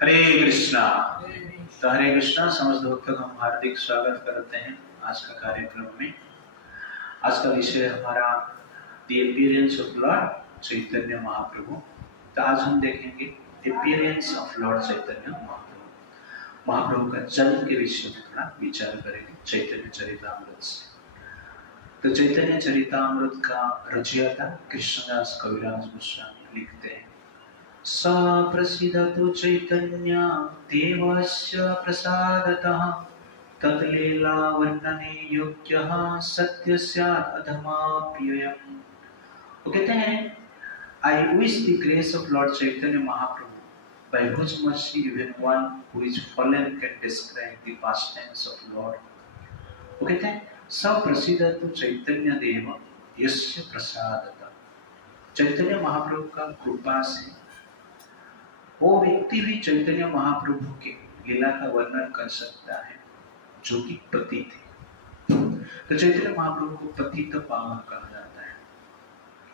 हरे कृष्णा। तो हरे कृष्णा समस्त भक्तों का हम हार्दिक स्वागत करते हैं आज का कार्यक्रम में। आज का विषय हमारा the appearance of Lord Chaitanya Mahaprabhu. तो आज हम देखेंगे appearance of Lord Chaitanya Mahaprabhu. महाप्रभु का जन्म के विषय में थोड़ा विचार करेंगे चैतन्य चरितामृत से। तो चैतन्य चरितामृत का रचयिता कृष्णदास कविराज गोस्वामी लिखते हैं, स प्रसीदतु चैतन्य देवस्य प्रसादतः तत्लीला वर्णने योग्यः सत्य स्यात् अधमाप्ययम्। वो कहते हैं, I wish the grace of Lord Chaitanya Mahaprabhu, by whose mercy even one who is fallen can describe the pastimes of Lord. वो कहते हैं, स प्रसीदतु चैतन्य देव यस्य प्रसादतः। चैतन्य महाप्रभु का कृपा से वो व्यक्ति भी चैतन्य महाप्रभु के लीला का वर्णन कर सकता है जो कि पतित है। तो चैतन्य महाप्रभु को पतित पावन कहा जाता है।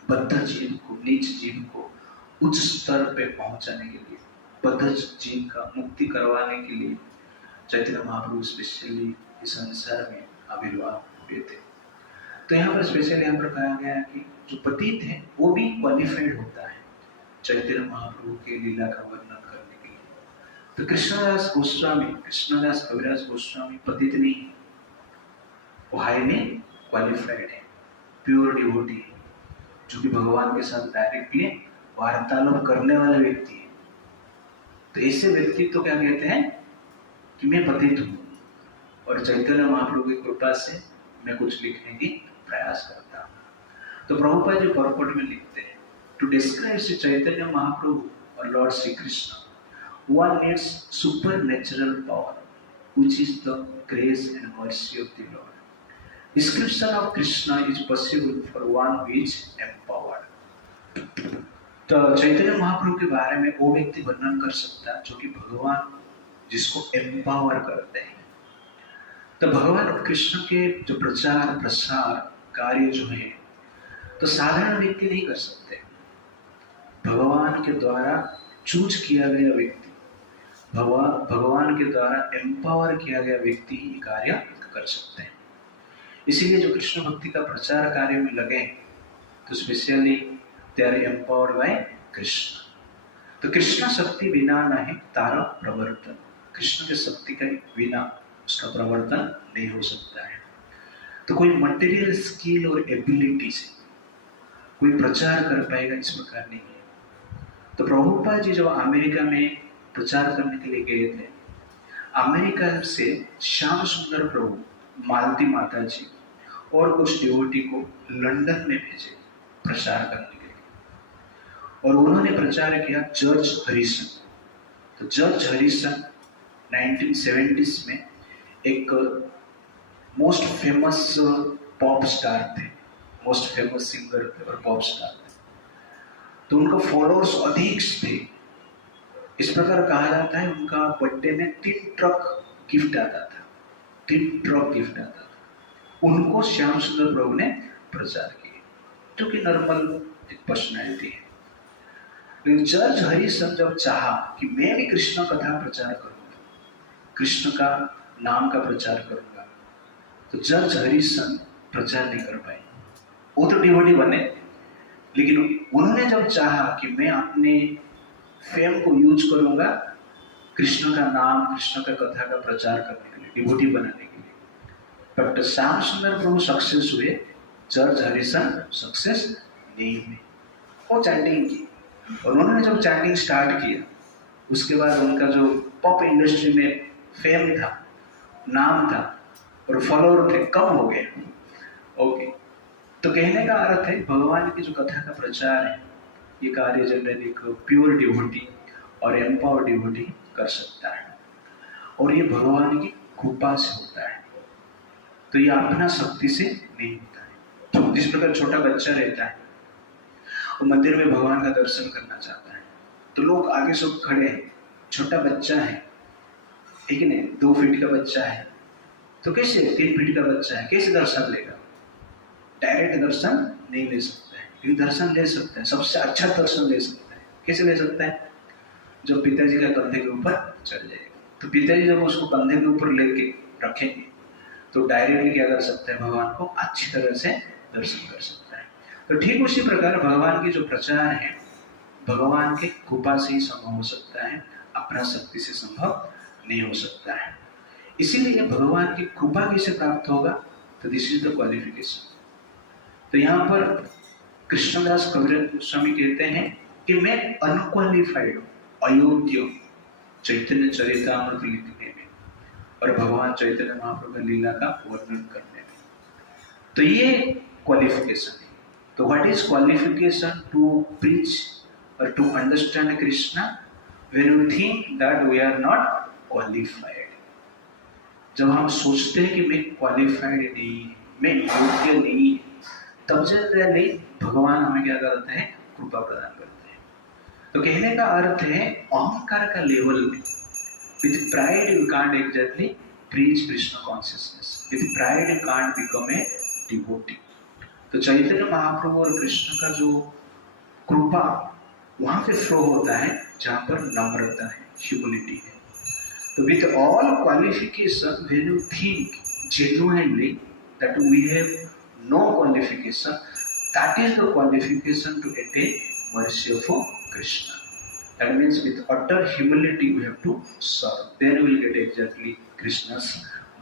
बद्ध जीव को, नीच जीव को उच्च स्तर पे पहुंचाने के लिए, बद्ध जीव का मुक्ति करवाने के लिए चैतन्य महाप्रभु स्पेशली इस संसार में आविर्भाव हुए थे। तो यहाँ पर स्पेशली यहाँ पर कहा गया है कि जो पतित है वो भी क्वालिफाइड होता है चैतन्य महाप्रभु के लीला का वर्णन करने के लिए। तो कृष्णदास गोस्वामी, कृष्णदास कविराज गोस्वामी पतित नहीं है, वो हाईली क्वालिफाइड है, प्योर डिवोटी है, जो कि भगवान के साथ डायरेक्टली वार्तालाप करने वाले व्यक्ति है। तो ऐसे व्यक्ति तो क्या कहते हैं कि मैं पतित हूँ और चैतन्य महाप्रभु की कृपा से मैं कुछ लिखने की प्रयास करता हूँ। तो प्रभुपाद जी परपट में लिखते हैं, to describe Sri Chaitanya Mahaprabhu or Lord Sri Krishna, one needs supernatural power, which is the grace and mercy of the Lord. Description of Krishna is possible for one who is empowered. तो चैतन्य महाप्रभु के बारे में वो व्यक्ति वर्णन कर सकता है जो कि भगवान जिसको एम्पावर करते हैं। तो भगवान कृष्ण के जो प्रचार प्रसार कार्य जो है तो साधारण व्यक्ति नहीं कर सकते। भगवान के द्वारा चूज किया गया व्यक्ति, भगवान के द्वारा एम्पावर किया गया व्यक्ति ही कार्य कर सकते हैं। इसीलिए जो कृष्ण भक्ति का प्रचार कार्य में लगे तो specially they are empowered by Krishna. तो कृष्ण शक्ति बिना नहीं तारा प्रवर्तन, कृष्ण के शक्ति का बिना उसका प्रवर्तन नहीं हो सकता है। तो कोई मटेरियल स्किल और एबिलिटी से कोई प्रचार कर पाएगा इस प्रकार नहीं है। तो प्रभुपाद जी जब अमेरिका में प्रचार करने के लिए गए थे, अमेरिका से श्याम सुंदर प्रभु, मालती माता जी और कुछ डिवोटी को लंदन में भेजे प्रचार करने के लिए, और उन्होंने प्रचार किया जॉर्ज हरिसन। तो जॉर्ज हरिसन 1970s में एक मोस्ट फेमस पॉप स्टार थे, मोस्ट फेमस सिंगर थे और पॉप स्टार थे। तो उनका फॉलोअर्स अधिक थे। इस प्रकार कहा जाता है उनका बर्थडे में 3 ट्रक गिफ्ट आता था, 3 ट्रक गिफ्ट आता था। उनको श्याम सुंदर प्रभु ने प्रचार किया, जो कि नॉर्मल एक पर्सनैलिटी है। लेकिन जॉर्ज हरिसन जब चाहा कि मैं भी कृष्ण कथा प्रचार करूंगा, कृष्ण का नाम का प्रचार करूंगा, तो जॉर्ज हरिसन प्रचार नहीं कर पाए। वो तो डिवोटी बने, लेकिन उन्होंने जब चाहा कि मैं अपने फेम को यूज करूंगा कृष्ण का नाम, कृष्ण का कथा का प्रचार करने के लिए, डिवोटी बनाने के लिए, बट श्याम सुंदर प्रभु सक्सेस हुए, जॉर्ज हरिसन सक्सेस नहीं हुए। वो चैंटिंग की, और उन्होंने जब चैंटिंग स्टार्ट किया उसके बाद उनका जो पॉप इंडस्ट्री में फेम था, नाम था और फॉलोअर थे, कम हो गए। ओके, तो कहने का अर्थ है भगवान की जो कथा का प्रचार है ये कार्य जनरली एक प्योर डिवोटी और एम्पावर्ड डिवोटी कर सकता है, और ये भगवान की कृपा से होता है। तो ये अपना शक्ति से नहीं होता है। तो जिस प्रकार छोटा बच्चा रहता है और मंदिर में भगवान का दर्शन करना चाहता है, तो लोग आगे सब खड़े हैं, छोटा बच्चा है, ठीक है ना, 2 फीट का बच्चा है, तो कैसे 3 फीट का बच्चा है कैसे दर्शन लेगा? डायरेक्ट दर्शन नहीं ले सकता है, लेकिन दर्शन ले सकता है, सबसे अच्छा दर्शन ले सकता है। कैसे ले सकता है? जब पिताजी का कंधे के ऊपर चढ़ जाएगा। तो पिताजी जब उसको कंधे के ऊपर लेके रखेंगे तो डायरेक्टली क्या कर सकते हैं, भगवान को अच्छी तरह से दर्शन कर सकता है। तो ठीक उसी प्रकार भगवान की जो प्रचार है भगवान के कृपा से ही संभव हो सकता है, अपना शक्ति से संभव नहीं हो सकता है। इसीलिए भगवान की कृपा कैसे प्राप्त होगा, तो दिस इज द क्वालिफिकेशन। तो यहाँ पर कृष्णदास कविराज गोस्वामी कहते हैं कि मैं अनक्वालिफाइड हूँ, अयोग्य हूँ चैतन्य चरितामृत लिखने में और भगवान चैतन्य महाप्रभु की लीला का वर्णन करने में। तो ये क्वालिफिकेशन है। तो what is qualification to preach और to understand Krishna? When you think that we are not qualified, जब हम सोचते हैं कि मैं क्वालिफाइड नहीं, मैं योग्य नहीं, तब जनरली भगवान हमें क्या करते हैं, कृपा प्रदान करते हैं। तो कहने का अर्थ है अहंकार का लेवल में with pride you can't exactly preach Krishna consciousness, with pride you can't become a devotee. तो चैतन्य महाप्रभु और कृष्ण का जो कृपा वहां पे फ्लो होता है जहां पर नम्रता है, ह्यूमिलिटी है। So with all qualification, when you think genuinely that we have no qualification, that is the qualification to attain mercy of Krishna. That means with utter humility we have to serve. Then we will get exactly Krishna's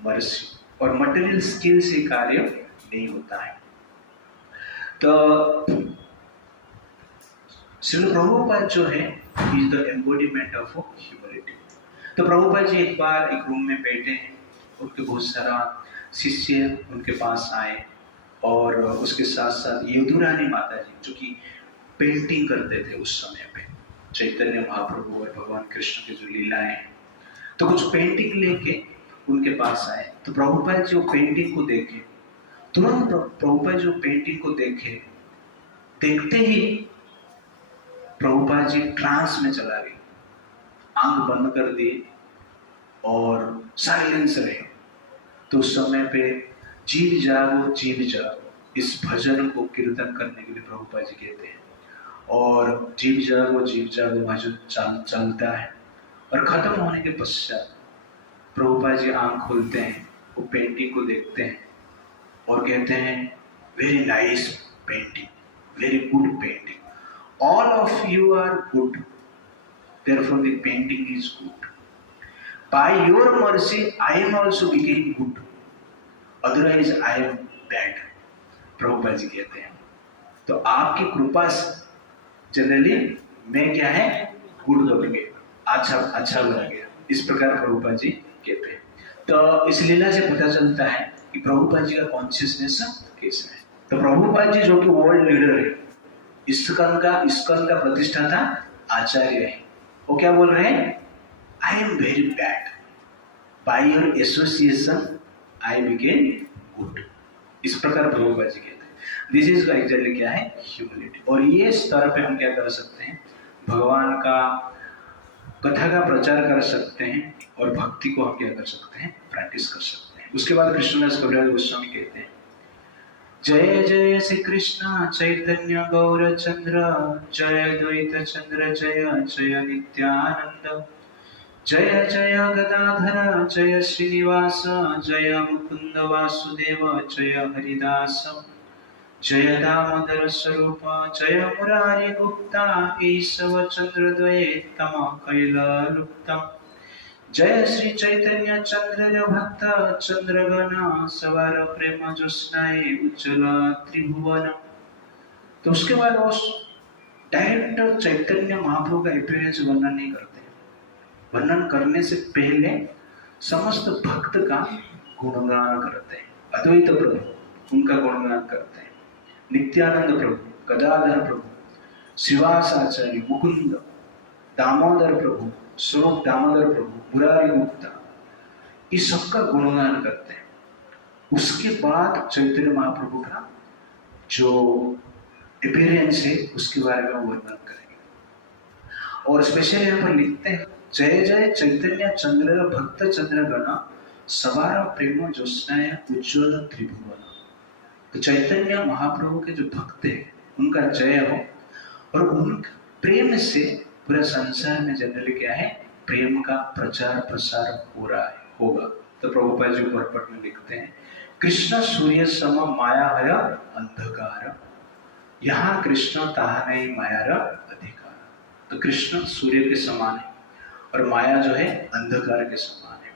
mercy. और material skill से कार्य नहीं होता है। तो श्रील प्रभुपाद जो है is the embodiment of humility. तो प्रभुपाद जी एक बार एक रूम में बैठे हैं, उनके बहुत सारा शिष्य उनके पास आए और उसके साथ साथ यदुरानी माता जी जो कि पेंटिंग करते थे उस समय पे चैतन्य महाप्रभु और भगवान कृष्ण की जो लीलाएं हैं, तो कुछ पेंटिंग लेके उनके पास आए। तो प्रभुपाद जी वो पेंटिंग को देखे, तुरंत प्रभुपाद जी पेंटिंग को देखे, देखते ही प्रभुपाद जी ट्रांस में चला गए, आंख बंद कर दिए और साइलेंस रहे। तो उस समय पे जीव जागो इस भजन को कीर्तन करने के लिए प्रभुपाद जी कहते हैं, और जीव जागो भजन चलता है और खत्म होने के पश्चात प्रभुपाद जी आंख खोलते हैं, वो पेंटिंग को देखते हैं और कहते हैं very nice painting, very good painting, all of you are good, therefore the painting is good. By your mercy I am also became good, otherwise I am bad. Prabhupada ji कहते हैं तो आपकी कृपा से जनरली मैं क्या है, गुड बन गया, अच्छा बन गया, इस प्रकार प्रभुपाद जी कहते हैं। तो इस लीला से पता चलता है कि प्रभुपाद जी का कॉन्शियसनेस कैसा है। तो प्रभुपाद जी जो कि वर्ल्ड लीडर है, इस्कॉन का प्रतिष्ठाता आचार्य है, वो क्या बोल रहे हैं, I am very bad, by your association I became good, इस प्रकार प्रभुपाद जी कहते हैं। दिस इज एक्चुअली क्या है, ह्यूमिलिटी। और ये स्तर पे हम क्या कर सकते हैं, भगवान का कथा का प्रचार कर सकते हैं और भक्ति को हम क्या कर सकते हैं, प्रैक्टिस कर सकते हैं। उसके बाद कृष्णदास कविराज गोस्वामी कहते हैं जय जय श्री कृष्ण चैतन्य गौर चंद्र, जय द्वैत चंद्र जय जय नित्यानंद, जय जय गदाधर जय श्रीनिवास, जय मुकुंद वासुदेव जय हरिदास, जय दामोदर स्वरूप जय मुरारी गुप्ता, ईशव चंद्र द्वैतम कैलालुप्तम, जय श्री चैतन्य चंद्र भक्त चंद्रगण सवार प्रेम जोस्नाए उज्ज्वल त्रिभुवन। तो उसके बाद वो डायरेक्ट चैतन्य महाप्रभु का अपीयरेंस वर्णन नहीं करते, वर्णन करने से पहले समस्त भक्त का गुणगान करते हैं। अद्वैत प्रभु उनका गुणगान करते हैं, नित्यानंद प्रभु, गदाधर प्रभु, श्रीवासाचार्य, मुकुंद, दामोदर प्रभु, स्वरूप दामोदर प्रभु, मुरारी गुप्ता, इस सबका गुणगान करते हैं। उसके बाद चैतन्य महाप्रभु का जो अपीयरेंस है उसके बारे में वर्णन करेंगे। और स्पेशली यहाँ पर लिखते हैं जय जय चैतन्य चंद्र भक्त चंद्रगण सवार प्रेम ज्योत्स्नाय उज्ज्वल त्रिभुवन। तो चैतन्य महाप्रभु के जो भक्त हैं उनका जय हो और उन प्रेम से पूरे संसार में जनरली क्या है, प्रेम का प्रचार प्रसार हो रहा है, होगा। तो प्रभुपाद जी पर्पट में लिखते हैं, कृष्ण सूर्य सम माया है अंधकार, यहाँ कृष्ण ताहा नहीं माया अधिकार। तो कृष्ण सूर्य के समान है और माया जो है अंधकार के समान है।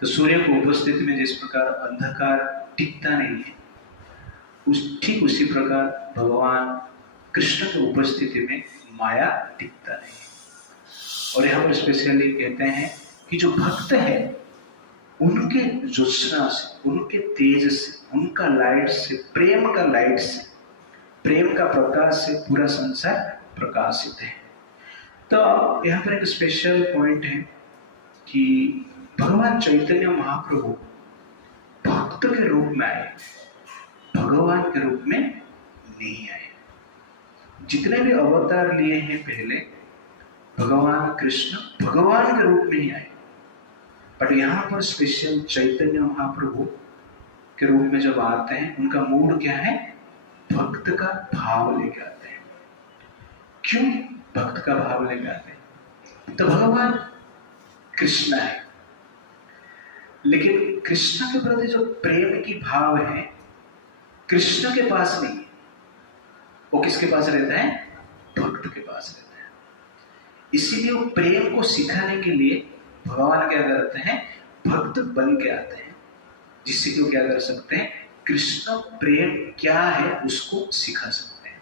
तो सूर्य की उपस्थिति में जिस प्रकार अंधकार टिकता नहीं है, ठीक उसी प्रकार भगवान कृष्ण की उपस्थिति में माया टिकता नहीं है। और यहाँ पर स्पेशली कहते हैं कि जो भक्त है उनके ज्योत्सना से, उनके तेज से, उनका लाइट से, प्रेम का लाइट से, प्रेम का प्रकाश से पूरा संसार प्रकाशित है। तो यहाँ पर एक स्पेशल पॉइंट है कि भगवान चैतन्य महाप्रभु भक्त के रूप में आए, भगवान के रूप में नहीं आए। जितने भी अवतार लिए हैं पहले, भगवान कृष्ण भगवान के रूप में ही आए, बट यहाँ पर स्पेशल चैतन्य महाप्रभु के रूप में जब आते हैं, उनका मूड क्या है, भक्त का भाव लेके आते हैं। क्यों भक्त का भाव लेके आते हैं? तो भगवान कृष्ण है, लेकिन कृष्ण के प्रति जो प्रेम की भाव है कृष्ण के पास नहीं है। वो किसके पास रहता है? भक्त के पास रहता है। इसीलिए वो प्रेम को सिखाने के लिए भगवान क्या करते हैं, भक्त बन के आते हैं, जिससे कि वो क्या कर सकते हैं, कृष्ण प्रेम क्या है उसको सिखा सकते हैं।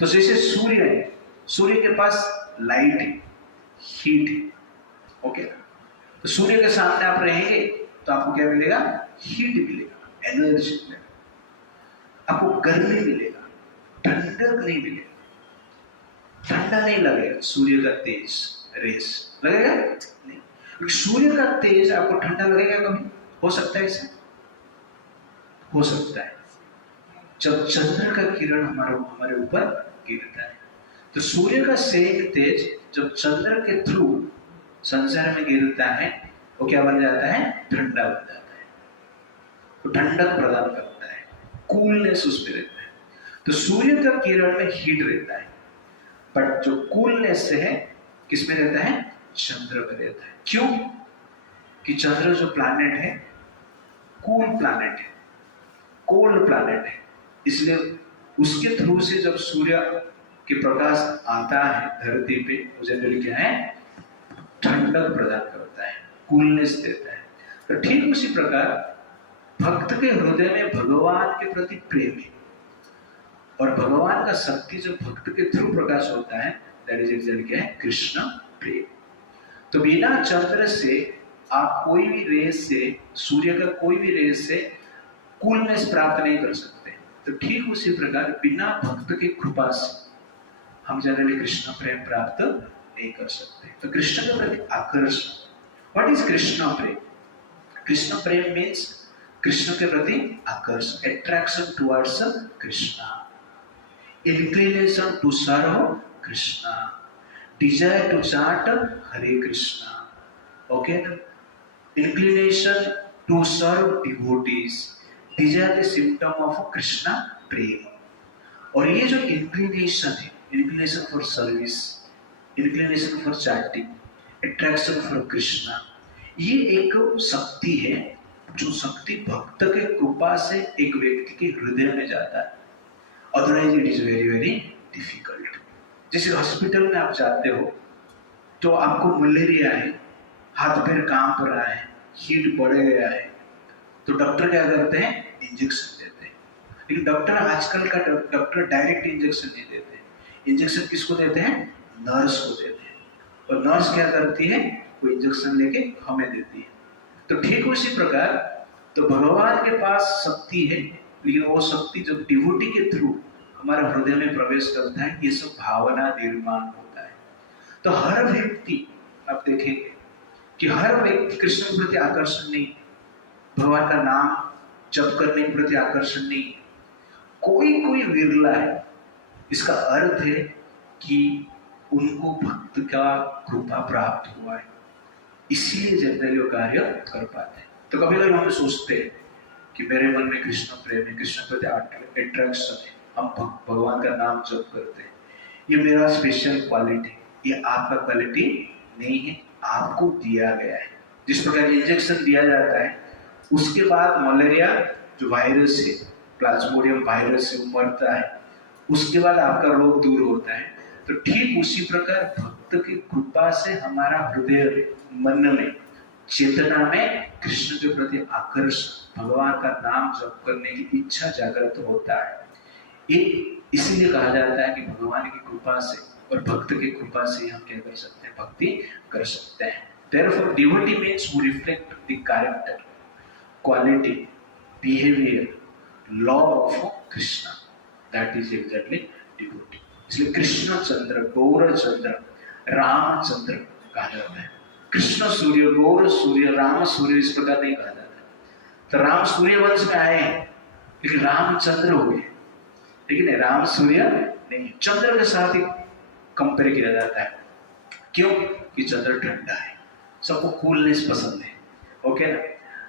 तो जैसे सूर्य है, सूर्य के पास लाइट है, हीट है, ओके। तो सूर्य के सामने आप रहेंगे तो आपको क्या मिलेगा, हीट मिलेगा, एनर्जी मिलेगा, आपको गर्मी मिलेगा, ठंडक नहीं मिलेगा, ठंडा नहीं लगेगा। सूर्य का तेज रेस लगेगा नहीं। सूर्य का तेज आपको ठंडा लगेगा कभी? हो सकता है इसे? हो सकता है जब चंद्र का किरण हमारे ऊपर गिरता है। तो सूर्य का सेक तेज जब चंद्र के थ्रू संसार में गिरता है, वो क्या बन जाता है, ठंडा बन जाता है। तो ठंडक प्रदान करता है, कूलनेस उसमें रहता है। तो सूर्य का किरण में हीट रहता है, बट जो कूलनेस से है किसमें रहता है, चंद्र में रहता है। क्यों? कि चंद्र जो प्लैनेट है कूल प्लैनेट है, कोल्ड प्लैनेट है, इसलिए उसके थ्रू से जब सूर्य के प्रकाश आता है धरती पे, वो जनरली क्या है, ठंडक प्रदान करता है, कूलनेस देता है। तो ठीक उसी प्रकार भक्त के हृदय में भगवान के प्रति प्रेम है, और भगवान का शक्ति जो भक्त के थ्रू प्रकाश होता है, दैट इज एग्जैक्टली क्या है, कृष्ण प्रेम। तो बिना चंद्र से आप कोई भी रेस से, सूर्य का कोई भी रेस से कूलनेस प्राप्त नहीं कर सकते। तो ठीक उसी प्रकार बिना भक्त की कृपा से हम जनरली कृष्ण प्रेम प्राप्त नहीं कर सकते। तो कृष्ण के प्रति आकर्षण, what is Krishna Prem? Krishna Prem means Krishna के प्रति आकर्षण, attraction towards Krishna, inclination to serve Krishna, desire to chant Hare Krishna, okay? Inclination to serve devotees, these are the symptom of Krishna प्रेम। और ये जो inclination है, inclination for service, inclination for chanting, attraction for Krishna, ये एक शक्ति है जो शक्ति भक्त के कृपा से एक व्यक्ति के हृदय में जाता है। Otherwise it is very very difficult. जैसे हॉस्पिटल में आप जाते हो तो आपको मलेरिया है, हाथ पैर कांप रहा है, हीट बढ़ गया है, तो डॉक्टर क्या करते हैं, इंजेक्शन देते हैं। लेकिन डॉक्टर आजकल का डॉक्टर डायरेक्ट इंजेक्शन नहीं देते हैं। इंजेक्शन किसको देते हैं, नर्स को देते हैं, और नर्स क्या करती है, वो इंजेक्शन लेके हमें देती है। तो ठीक उसी प्रकार तो भगवान के पास शक्ति है, लेकिन वो शक्ति जब डिवोटी के थ्रू हमारे हृदय में प्रवेश करता है, ये सब भावना निर्माण होता है। तो हर व्यक्ति आप देखेंगे कि हर व्यक्ति कृष्ण के प्रति आकर्षण नहीं, भगवान का नाम जप करने के प्रति आकर्षण नहीं, कोई कोई विरला है। इसका अर्थ है कि उनको भक्त का कृपा प्राप्त हुआ है, इसलिए जनरली वो कार्य कर पाते हैं। तो कभी कभी हम सोचते हैं कि मेरे मन में कृष्ण प्रेम है, कृष्ण प्रति अट्रैक्शन है, हम भगवान का नाम जप करते हैं, ये मेरा स्पेशल क्वालिटी, ये आपका क्वालिटी नहीं है, आपको दिया गया है। जिस प्रकार इंजेक्शन दिया जाता है, उसके बाद मलेरिया जो वायरस है, प्लाज्मोडियम वायरस से मरता है, उसके बाद आपका रोग दूर होता है। तो ठीक उसी प्रकार भक्त की कृपा से हमारा हृदय मन में, चेतना में कृष्ण के प्रति आकर्षण, भगवान का नाम जप करने की इच्छा जागृत होता है। ये इसीलिए कहा जाता है कि भगवान की कृपा से और भक्त की कृपा से हम क्या कर सकते हैं, भक्ति कर सकते हैं। Therefore, devotee means who reflect the character, quality, behavior, law of Krishna. That is exactly devotee. इसलिए कृष्ण चंद्र, गौर चंद्र, रामचंद्र कहा जाता है। कृष्ण सूर्य, गौर सूर्य, राम सूर्य इस प्रकार नहीं कहा जाता। तो राम सूर्य वंश में आए हैं, लेकिन रामचंद्र हो गए, लेकिन राम सूर्य नहीं, चंद्र के साथ ही कंपेयर किया जाता है। क्यों? कि चंद्र ठंडा है, सबको कूलनेस पसंद है। ओके ना?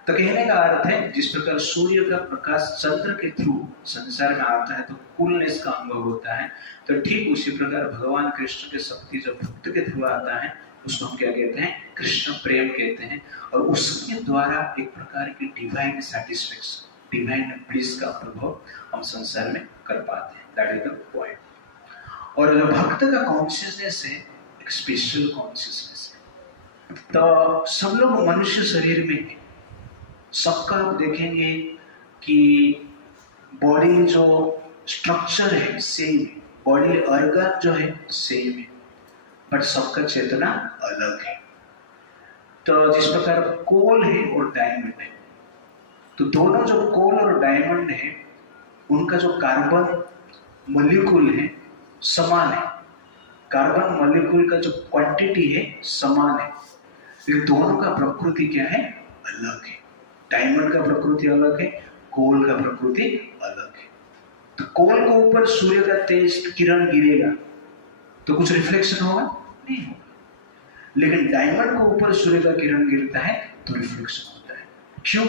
तो कहने का अर्थ है जिस प्रकार सूर्य का प्रकाश चंद्र के थ्रू संसार में आता है तो कूलनेस का अनुभव होता है, तो ठीक उसी प्रकार भगवान कृष्ण के शक्ति जो भक्त के थ्रू आता है उसको हम क्या कहते हैं, कृष्ण प्रेम कहते हैं। और उसके द्वारा एक प्रकार की डिवाइन सेटिस्फेक्शन, डिवाइन ब्लिस का अनुभव हम संसार में कर पाते हैं। That is the point. और जो भक्त का कॉन्शियसनेस है एक स्पेशल कॉन्शियसनेस है। तो सब लोग मनुष्य शरीर में है, सबका आप देखेंगे कि बॉडी जो स्ट्रक्चर है सेम है, बॉडी ऑर्गन जो है सेम है, बट सबका चेतना अलग है। तो जिस प्रकार कोल है और डायमंड है, तो दोनों जो कोल और डायमंड है उनका जो कार्बन मॉलिक्यूल है समान है, कार्बन मॉलिक्यूल का जो क्वांटिटी है समान है, लेकिन दोनों का प्रकृति क्या है, अलग है। डायमंड का प्रकृति अलग है, कोल का प्रकृति अलग है। तो कोल के ऊपर सूर्य का तेज किरण गिरेगा तो कुछ रिफ्लेक्शन होगा नहीं होगा, लेकिन डायमंड के ऊपर सूर्य का किरण गिरता है तो रिफ्लेक्शन होता है। क्यों?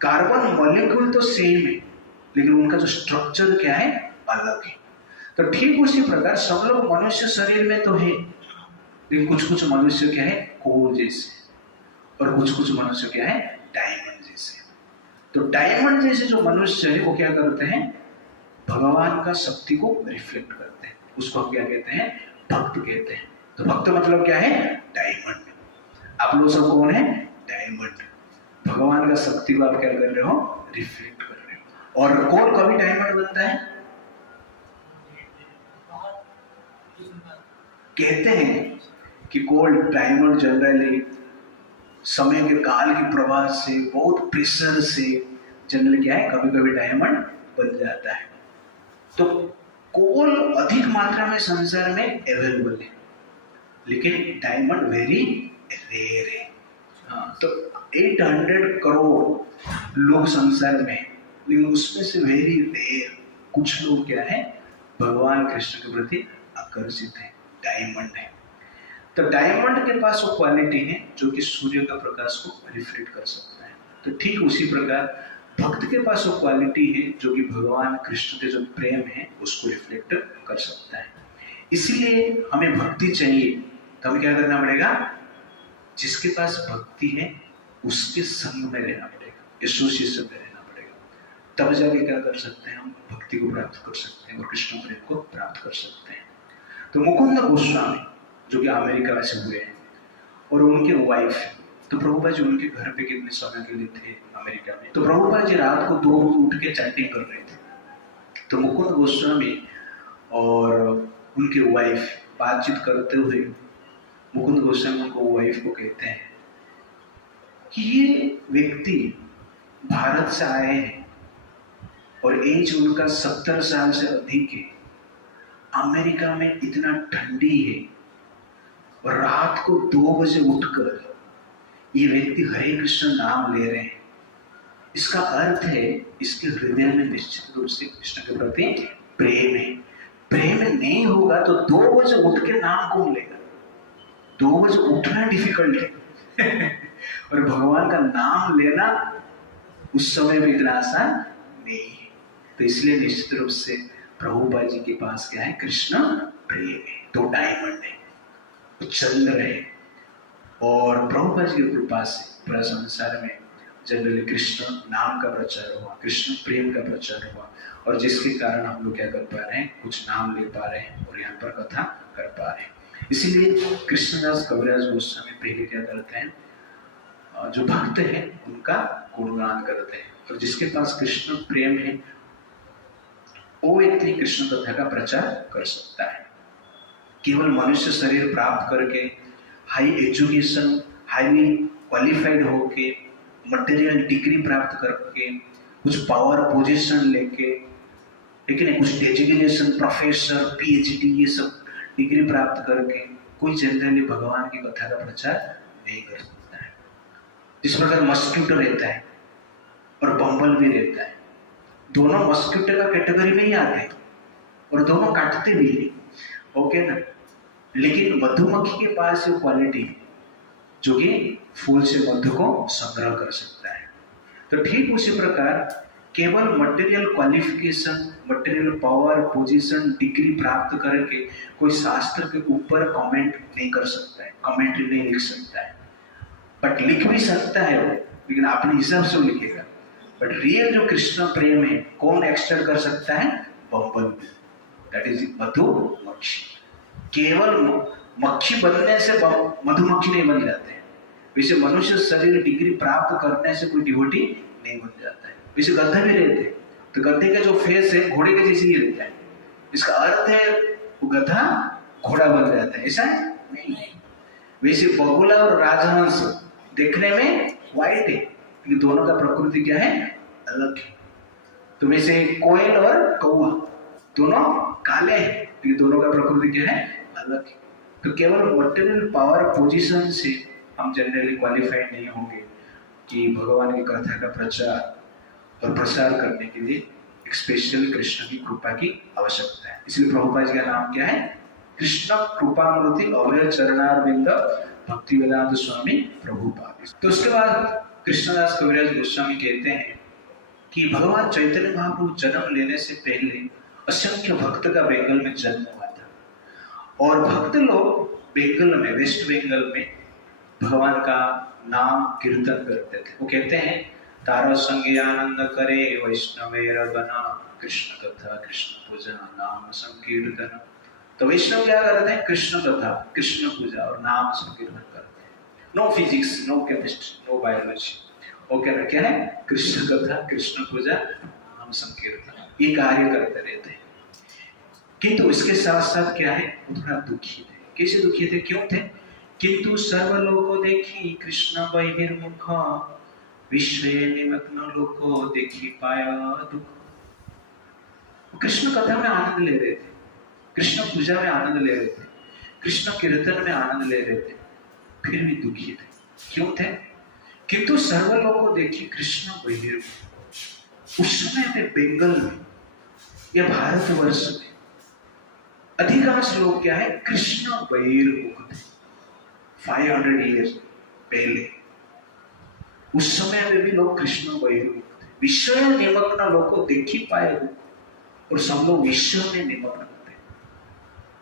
कार्बन मॉलिक्यूल तो सेम है, लेकिन उनका जो स्ट्रक्चर क्या है, अलग है। तो ठीक उसी प्रकार सब लोग मनुष्य शरीर में तो है, लेकिन कुछ कुछ मनुष्य क्या है, कोल जैसे, और कुछ कुछ मनुष्य क्या है, डायमंड जैसे। तो डायमंड जैसे जो मनुष्य है वो क्या करते हैं, भगवान का शक्ति को रिफ्लेक्ट करते हैं, उसको हम क्या कहते हैं, भक्त कहते हैं। तो भक्त मतलब क्या है, डायमंड। आप लोग सब कौन है, डायमंड। भगवान का शक्ति को आप क्या कर रहे हो, रिफ्लेक्ट कर रहे हो। और कौन कभी डायमंड बनता है, कहते हैं कि कोल डायमंड जनरली समय के काल की प्रवाह से, बहुत प्रेशर से जनरली क्या है, कभी कभी डायमंड बन जाता है। तो कोल अधिक मात्रा में संसार में अवेलेबल है, लेकिन डायमंड वेरी रेयर है। हाँ, तो 800 करोड़ लोग संसार में, लेकिन उसमें से वेरी रेयर कुछ लोग क्या है, भगवान कृष्ण के प्रति आकर्षित है, डायमंड है। तो डायमंड के पास वो क्वालिटी है जो कि सूर्य का प्रकाश को रिफ्लेक्ट कर सकता है। तो ठीक उसी प्रकार भक्त के पास वो क्वालिटी है जो कि भगवान कृष्ण के जो प्रेम है उसको रिफ्लेक्ट कर सकता है। इसीलिए हमें भक्ति चाहिए तो हमें क्या करना पड़ेगा, जिसके पास भक्ति है उसके संग में रहना पड़ेगा, एसोसिएशन में रहना पड़ेगा, तब जाके क्या कर सकते हैं, हम भक्ति को प्राप्त कर सकते हैं और कृष्ण प्रेम को प्राप्त कर सकते हैं। तो मुकुंद गोस्वामी जो कि अमेरिका से हुए हैं, और उनके वाइफ, तो प्रभुपाद जी उनके घर पे कितने समय के लिए थे अमेरिका में, तो प्रभुपाद जी रात को 2 बजे उठ के चैंटिंग कर रहे थे। तो मुकुंद गोस्वामी और उनके वाइफ बातचीत करते हुए मुकुंद गोस्वामी उनको वाइफ को कहते हैं कि ये व्यक्ति भारत से आए हैं और एज उनका 70 साल से अधिक है, अमेरिका में इतना ठंडी है और रात को 2 बजे उठकर ये व्यक्ति हरे कृष्ण नाम ले रहे हैं। इसका अर्थ है इसके हृदय में निश्चित रूप से कृष्ण के प्रति प्रेम है। प्रेम नहीं होगा तो 2 बजे उठ के नाम कौन लेगा, 2 बजे उठना डिफिकल्ट है और भगवान का नाम लेना उस समय भी इतना आसान नहीं है। तो इसलिए निश्चित रूप से प्रभुपाद जी के पास क्या है? कृष्ण प्रेम है, 2 डायमंड है, चंद्र है। और प्रभुपाद जी की कृपा से पूरा संसार में जनरली कृष्ण नाम का प्रचार हुआ, कृष्ण प्रेम का प्रचार हुआ, और जिसके कारण हम लोग क्या कर पा रहे हैं? कुछ नाम ले पा रहे हैं और यहाँ पर कथा कर पा रहे हैं। इसीलिए कृष्णदास कविराज गोस्वामी पहले क्या करते हैं? जो भक्त हैं उनका गुणगान करते हैं, और जिसके पास कृष्ण प्रेम है वो व्यक्ति कृष्ण कथा का प्रचार कर सकता है। केवल मनुष्य शरीर प्राप्त करके, हाई एजुकेशन, हाईली क्वालिफाइड होके, मटेरियल डिग्री प्राप्त करके, कुछ पावर पोजीशन लेके, लेकिन कुछ डेजिग्नेशन, प्रोफेसर, पीएचडी, ये सब डिग्री प्राप्त करके कोई जनरली भगवान की कथा का प्रचार नहीं कर सकता है। जिस प्रकार मस्क्यूटो रहता है और बम्बल भी रहता है, दोनों मस्क्यूटो का कैटेगरी में ही आते हैं और दोनों काटते भी हैं, ओके ना। लेकिन मधुमक्खी के पास ये क्वालिटी है जो कि फूल से मधु को संग्रह कर सकता है। तो ठीक उसी प्रकार केवल material qualification, material power, position, degree प्राप्त करके कोई शास्त्र के ऊपर कमेंट नहीं कर सकता है, कमेंट्री नहीं लिख सकता है। बट लिख भी सकता है वो, लेकिन अपने हिसाब से लिखेगा। बट रियल जो कृष्ण प्रेम है कौन एक्सटेंड कर सकता है? बम्बल, दैट इज मधुमक्खी। केवल मक्खी बनने से मधुमक्खी नहीं बन जाते हैं। वैसे मनुष्य शरीर डिग्री प्राप्त करने से कोई डिवोटी नहीं बन जाता है। वैसे गधा भी रहते हैं, तो गधे का जो फेस है घोड़े के जैसे ही रहता है, इसका अर्थ है वो गधा घोड़ा बन जाता है, ऐसा नहीं। वैसे बगुला और राजहंस देखने में व्हाइट है, लेकिन दोनों का प्रकृति क्या है? अलग है। तो वैसे कोयल और कौवा दोनों काले हैं, लेकिन दोनों का प्रकृति क्या है? अलग है। तो केवल मटेरियल पावर पोजीशन से हम जनरली क्वालिफाइड नहीं होंगे कि भगवान की कथा का प्रचार और प्रसार करने के लिए एक स्पेशल कृष्ण की कृपा की आवश्यकता है। इसलिए प्रभुपाद जी का नाम क्या है? कृष्ण कृपामूर्ति अभय चरणारविंद भक्ति वेदांत स्वामी प्रभुपाद। तो उसके बाद कृष्णदास कविराज गोस्वामी कहते हैं कि भगवान चैतन्य महाप्रभु जन्म लेने से पहले असंख्य भक्त का बंगाल में जन्म हुआ था, और भक्त लोग बंगाल में, वेस्ट बंगाल में भगवान का नाम कीर्तन करते थे। वो कहते हैं तारा संगे आनंद करे वैष्णवेर गना, कृष्ण कथा कृष्ण पूजा नाम संकीर्तन। तो वैष्णव क्या करते हैं? कृष्ण कथा, कृष्ण पूजा और नाम संकीर्तन करते हैं। No physics, no chemistry, no biology, okay ना, क्या है? कृष्ण कथा, कृष्ण पूजा, नाम संकीर्तन, ये कार्य करते रहते हैं। किंतु इसके साथ साथ क्या है? वो थोड़ा दुखी थे। कैसे दुखी थे? क्यों थे? किंतु सर्वलोको देखी कृष्ण बहिर्मुख, विश्व निमग्न लोको देखी पाया दुख। कृष्ण कथा में आनंद ले रहे थे, कृष्ण पूजा में आनंद ले रहे थे, कृष्ण कीर्तन में आनंद ले रहे थे, फिर भी दुखी थे। क्यों थे? किंतु सर्वलोको देखी कृष्ण बहिर्मुख। उस समय में बंगाल में या भारतवर्ष में अधिकांश लोग क्या है? कृष्ण बहिर्मुख थे। 500 ईयर्स पहले उस समय में भी लोग कृष्ण बहिर्मुख थे। विश्व में निमग्न लोग देख ही पाए, और सब लोग विश्व में निमग्न थे,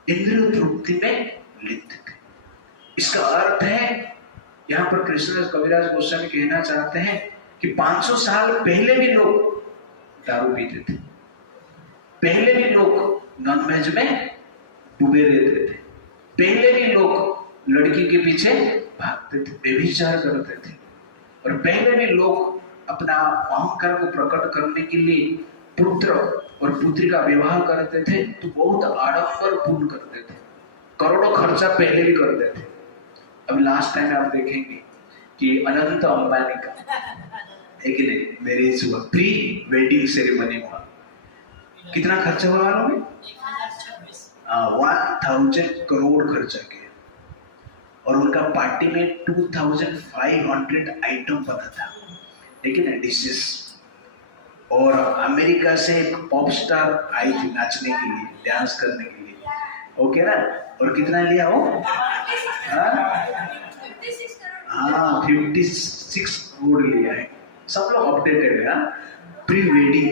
इंद्रिय तृप्ति में लिप्त थे। इसका अर्थ है यहाँ पर कृष्णदास कविराज गोस्वामी कहना चाहते हैं कि 500 साल पहले भी लोग दारू पीते थे, पहले भी लोग नॉनवेज में डूबे रहते थे, पहले भी लोग लड़की के पीछे भागते थे, व्यभिचार करते थे, और पहले भी लोग अपना अहंकार को प्रकट करने के लिए पुत्र और पुत्री का विवाह करते थे, तो बहुत आडंबर पूर्ण करते थे, करोड़ों खर्चा पहले भी करते थे। अभी लास्ट टाइम आप देखेंगे कि अनंत अंबानी का है कि नहीं, मैरिज हुआ, प्री वेडिंग सेरेमनी हुआ, कितना खर्चा हुआ मालूम है? 1000 करोड़ खर्चा किया, और उनका पार्टी में 2500 आइटम बना था, लेकिन डिशेस। और अमेरिका से एक पॉप स्टार आई थी नाचने के लिए, डांस करने के लिए, ओके ना। और कितना लिया वो? हाँ 56 करोड़ लिया है। सब लोग अपडेटेड है, प्री वेडिंग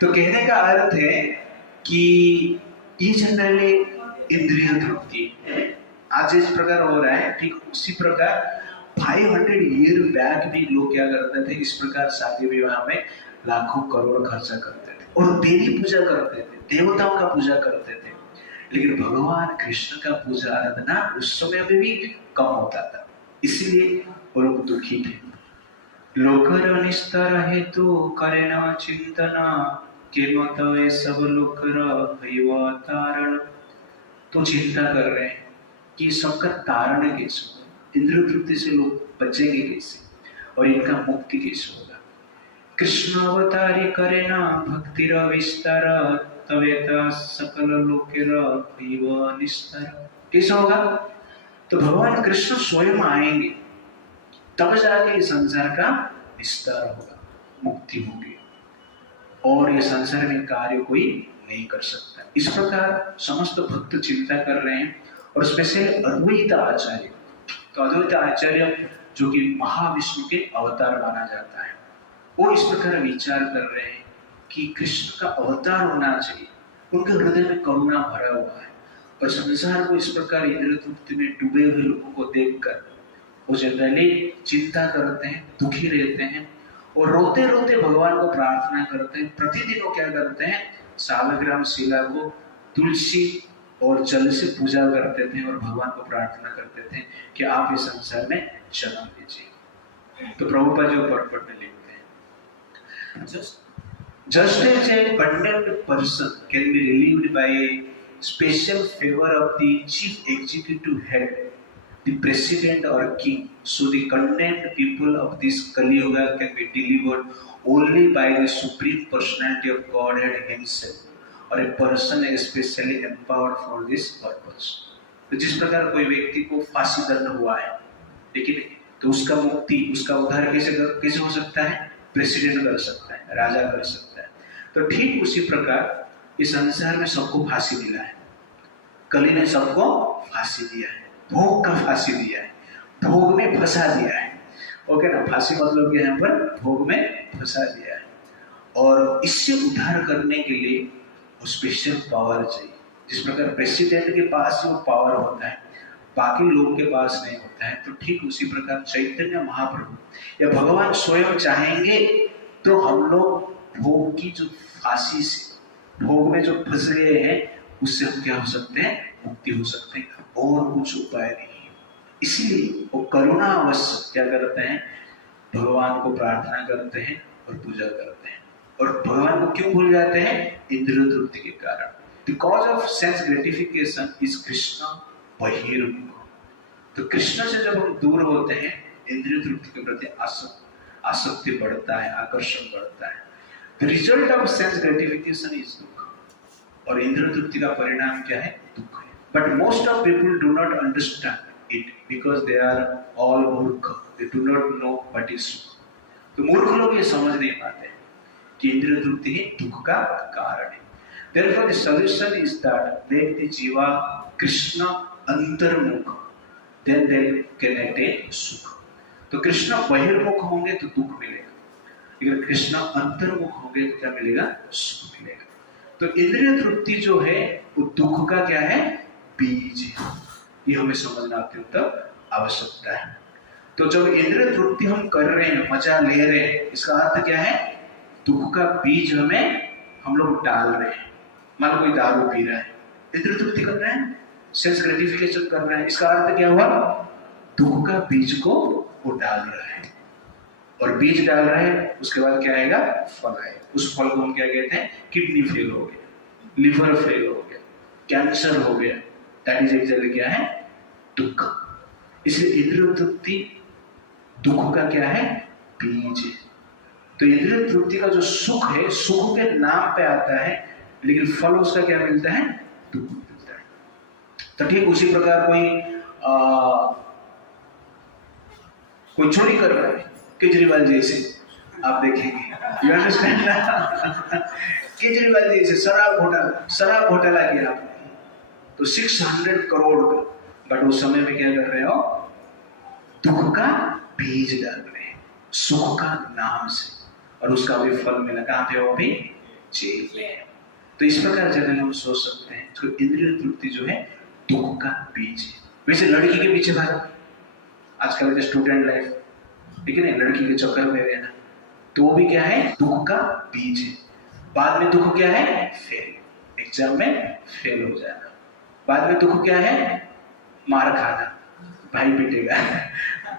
तो कहने का अर्थ है कि ये जनरली इंद्रिय तृप्ति है। आज इस प्रकार हो रहा है, ठीक उसी प्रकार 500 ईयर बैक भी लोग क्या करते थे, इस प्रकार शादी विवाह में लाखों करोड़ खर्चा करते थे और देवी पूजा करते थे, देवताओं का पूजा करते थे। लेकिन भगवान कृष्ण का पूजा आराधना उस समय में भी कम होता था, इसलिए वो लोग दुखी थे। लोकर निस्तर है तो करे न चिंतना के मत सब लोकर तारण। तो चिंता कर रहे हैं कि सबका तारण कैसे होगा, इंद्रिय तृप्ति से लोग बचेंगे कैसे और इनका मुक्ति कैसे होगा। कृष्ण अवतारी करे ना भक्तिर विस्तार तवेता सकल लोकेर निस्तर। कैसे होगा? तो भगवान कृष्ण स्वयं आएंगे, तब जाके इस संसार का विस्तार होगा, मुक्ति होगी और ये संसार में कार्य कोई नहीं कर सकता। इस प्रकार समस्त भक्त चिंता कर रहे हैं और स्पेशली अद्वैत आचार्य, तो अद्वैत आचार्य जो कि महाविष्णु के अवतार माना जाता है, वो इस प्रकार विचार कर रहे हैं कि कृष्ण का अवतार होना चाहिए। उनके हृदय में करुणा भरा हुआ है और संसार को इस प्रकार इंद्रिय तृप्ति में डूबे हुए लोगों को देखकर वो जनरली चिंता करते हैं, दुखी रहते हैं और रोते रोते भगवान को प्रार्थना करते हैं। प्रतिदिन वो क्या करते हैं, सालग्राम शिला को तुलसी और जल से पूजा करते थे और भगवान को प्रार्थना करते थे कि आप इस संसार में जन्म दीजिए। तो प्रभुपाद जो पढ़ लिखते हैं, just as a condemned person can be relieved by a special favor of the chief executive head, the president or king, so the condemned people of this Kali Yuga can be delivered only by the supreme personality of Godhead himself or a person especially empowered for this purpose। तो जिस प्रकार कोई व्यक्ति को फांसी दंड हुआ है, लेकिन तो उसका मुक्ति, उसका उद्धार कैसे हो सकता है? प्रेसिडेंट कर सकता है, राजा कर सकता है। तो ठीक उसी प्रकार इस संसार में सबको फांसी मिला है, कली ने सबको फांसी दिया है, भोग का फांसी दिया है, भोग में फंसा दिया है। ओके ना, फांसी मतलब यहाँ पर भोग में फंसा दिया है और इससे उद्धार करने के लिए वो स्पेशल पावर चाहिए। जिस प्रकार प्रेसिडेंट के पास वो पावर होता है, बाकी लोगों के पास नहीं होता है, तो ठीक उसी प्रकार चैतन्य महाप्रभु या भगवान स्वयं चाहेंगे तो हम लोग भोग की जो फांसी से, भोग में जो फंस गए हैं, उससे हम क्या हो सकते हैं? मुक्ति हो सकते हैं, और कुछ उपाय नहीं। इसलिए वो करुणावश क्या करते हैं? भगवान को प्रार्थना करते हैं और पूजा करते हैं। और भगवान को क्यों भूल जाते हैं? इंद्रिय तृप्ति के कारण। Because of sense gratification is Krishna बहिर्मुख। तो कृष्ण से जब हम दूर होते हैं, इंद्रिय तृप्ति के प्रति आसक्ति बढ़ता है, आकर्षण बढ़ता है। The result of sense gratification is दुख, और इंद्रिय तृप्ति का परिणाम क्या है? दुख है। But most of people do not understand it because they are all मूर्ख, they do not know what is सुख। तो मूर्ख लोग ये समझ नहीं पाते कि इंद्रिय तृप्ति ही दुख का कारण है। Therefore the solution is that make the जीवा कृष्ण अंतर्मुख, then they can attain सुख। तो कृष्ण बहिर्मुख होंगे तो दुख मिलेगा, लेकिन कृष्ण अंतर्मुख होंगे तो क्या मिलेगा? सुख मिलेगा। तो इंद्रिय तृप्ति जो है वो दुख का क्या है? बीज है। ये हमें समझना अत्यंत आवश्यकता है। तो जब इंद्रिय तृप्ति हम कर रहे हैं, मजा ले रहे हैं, इसका अर्थ क्या है? दुख का बीज हम लोग डाल रहे हैं। मान कोई दारू पी रहा है, इंद्रिय तृप्ति कर रहे हैं, सेंस ग्रेटिफिकेशन कर रहे हैं, इसका अर्थ क्या हुआ? दुख का बीज को वो डाल रहा है, और बीज डाल रहा है, उसके बाद क्या आएगा? फल आएगा। उस फल को हम क्या कहते हैं? किडनी फेल हो गया, लिवर फेल हो गया, कैंसर हो गया, दैट इज एक्चुअली क्या है? दुख। इसलिए इंद्रिय तृप्ति दुख का क्या है? बीज है। तो इंद्रिय तृप्ति का जो सुख है, सुख के नाम पे आता है, लेकिन फल उसका क्या मिलता है? दुख मिलता है। तो ठीक उसी प्रकार कोई चोरी कर रहा है, केजरीवाल जैसे, आप देखेंगे, यू अंडरस्टैंड ना? केजरीवाल जैसे शराब घोटाला किया आपने, तो 600 करोड़ का, बट उस समय में क्या कर रहे हो? दुख का बीज डाल रहे हैं, सुख का नाम से, और उसका भी फल मिला। कहाँ पे हो? अभी जेल में है। तो इस प्रकार जनरली हम सोच सकते हैं तो इंद्रिय तृप्ति जो है दुख का बीज है। वैसे लड़की के पीछे भागो, आजकल के स्टूडेंट लाइफ, ठीक है ना, लड़की के चक्कर में रहना, तो वो भी क्या है, दुख का बीज है। बाद में दुख क्या है, फेल, एग्जाम में फेल हो जाना। बाद में दुख क्या है, मार खाना, भाई पीटेगा है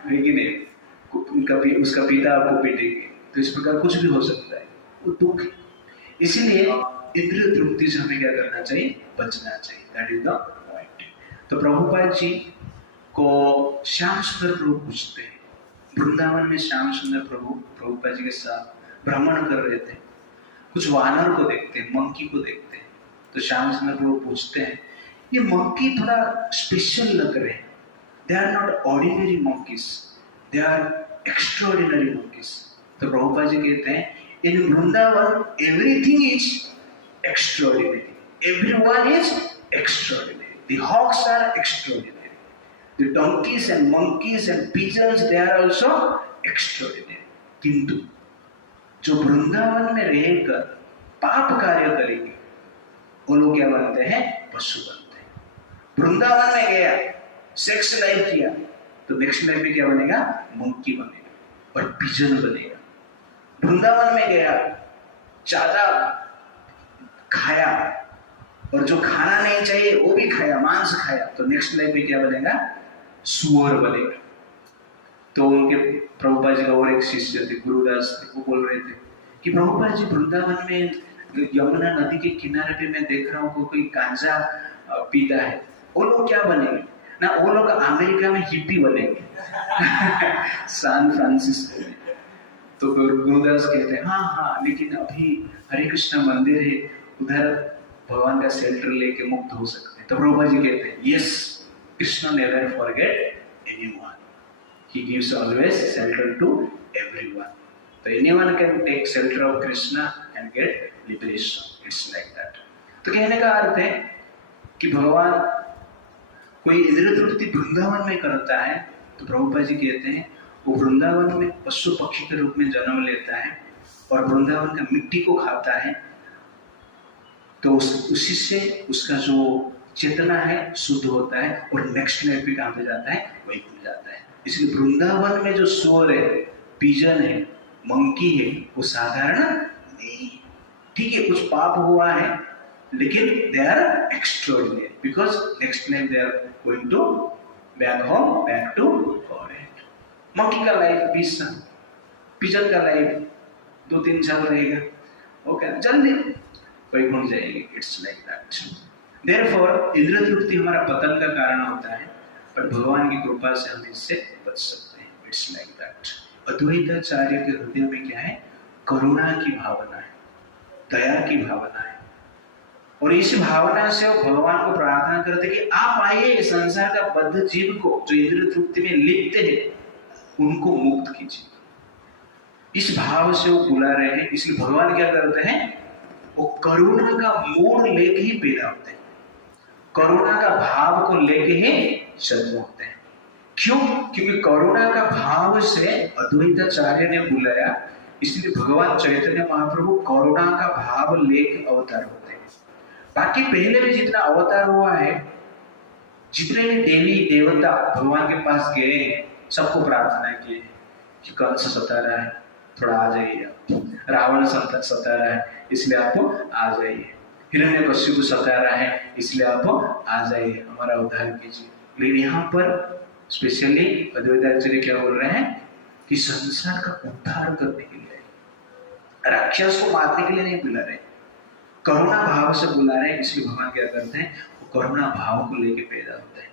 कि नहीं, उसका पिता आपको पीटेंगे। तो इस प्रकार कुछ भी हो सकता है, वो दुख है। इसीलिए इंद्रिय तृप्ति से हमें क्या करना चाहिए, बचना चाहिए। That is the point. तो प्रभुपाद जी को श्याम सुंदर प्रभु पूछते हैं, वृंदावन में श्याम सुंदर प्रभु प्रभुपाद जी के साथ भ्रमण कर रहे थे, कुछ वानर को देखते हैं, मंकी को देखते हैं। तो श्याम सुंदर प्रभु पूछते हैं, ये मंकी थोड़ा स्पेशल लग रहे हैं, they are not ordinary monkeys, they are extraordinary monkeys. तो प्रभुपाद जी कहते हैं, in Vrindavan everything is extraordinary, everyone is extraordinary, the hawks are extraordinary, the donkeys and monkeys and pigeons, they are also extraordinary। किंतु जो वृंदावन में रहकर पाप कार्य करेंगे वो लोग क्या बनते हैं, पशु बनते हैं। वृंदावन में गया, सेक्स लाइफ किया, तो नेक्स्ट लाइफ में क्या बनेगा, मंकी बनेगा और पिजन बनेगा। वृंदावन में गया, ज्यादा खाया और जो खाना नहीं चाहिए वो भी खाया, मांस खाया, तो नेक्स्ट लाइफ में क्या बनेगा, सुअर बनेगा। तो उनके प्रभुपाद जी का और एक शिष्य थे, गुरुदास थे, वो बोल रहे थे कि प्रभुपाद जी वृंदावन में यमुना नदी के किनारे पे मैं देख रहा हूँ कोई गांजा पीता है, वो लोग क्या बनेंगे ना, वो लोग अमेरिका में हिप्पी बनेंगे सैन फ्रांसिस्को में। तो गुरुदास कहते हैं, हाँ हाँ, लेकिन अभी हरे कृष्ण मंदिर है, उधर भगवान का शेल्टर लेके मुक्त हो सकते हैं। तो प्रभुपाद जी कहते हैं, yes, Krishna never forget anyone, he gives always shelter to everyone. तो anyone can take shelter of Krishna and get liberation, it's like that. तो कहने का अर्थ है कि भगवान कोई इंद्रिय तृप्ति वृंदावन में करता है, तो प्रभुपाद जी कहते हैं वो वृंदावन में पशु पक्षी के रूप में जन्म लेता है और वृंदावन का मिट्टी को खाता है, तो उसी से उसका जो चेतना है शुद्ध होता है और नेक्स्ट लाइफ भी कहाँ पे जाता है, वही भूल जाता है। इसलिए वृंदावन में जो सोर है, पिजन है, मंकी है, वो साधारण नहीं, ठीक है, कुछ पाप हुआ है लेकिन they are extraordinary, because next life they are going to back home, back to forest. Monkey का लाइफ 20 साल, पिजन का लाइफ 2-3 साल रहेगा, ओके, जल्दी कोई भूल जाएगी। It's like that. देयरफॉर इंद्रिय तृप्ति हमारा पतन का कारण होता है, पर भगवान की कृपा से हम इससे बच सकते हैं। It's like that. अद्वैताचार्य के हृदय में क्या है, करुणा की भावना है, दया की भावना है, और इस भावना से वो भगवान को प्रार्थना करते कि आप आइए, संसार का बद्ध जीव को जो इंद्रिय तृप्ति में लिप्त है उनको मुक्त कीजिए। इस भाव से वो बुला रहे हैं, इसलिए भगवान क्या करते हैं, वो करुणा का मूड लेके ही पैदा होते हैं, करुणा का भाव को लेके ही जन्म होते हैं। क्यों? क्योंकि करुणा का भाव से अद्वैताचार्य ने बुलाया, इसलिए भगवान चैतन्य महाप्रभु करुणा का भाव लेके अवतार होते हैं। बाकी पहले भी जितना अवतार हुआ है, जितने भी देवी देवता भगवान के पास गए हैं, सबको प्रार्थना की कि कंस सता रहा है, थोड़ा आ जाइए आप, रावण सता रहा है इसलिए आप आ जाइए, हिरण्यकश्यप सता रहा है इसलिए आप आ जाइए, हमारा उद्धार कीजिए। लेकिन यहाँ पर स्पेशली अद्वैताचार्य क्या बोल रहे हैं कि संसार का उद्धार करने के लिए, राक्षस को मारने के लिए नहीं बुला रहे, करुणा भाव से बुला रहे हैं। इसलिए भगवान क्या करते हैं, वो करुणा भाव को लेके पैदा होते हैं,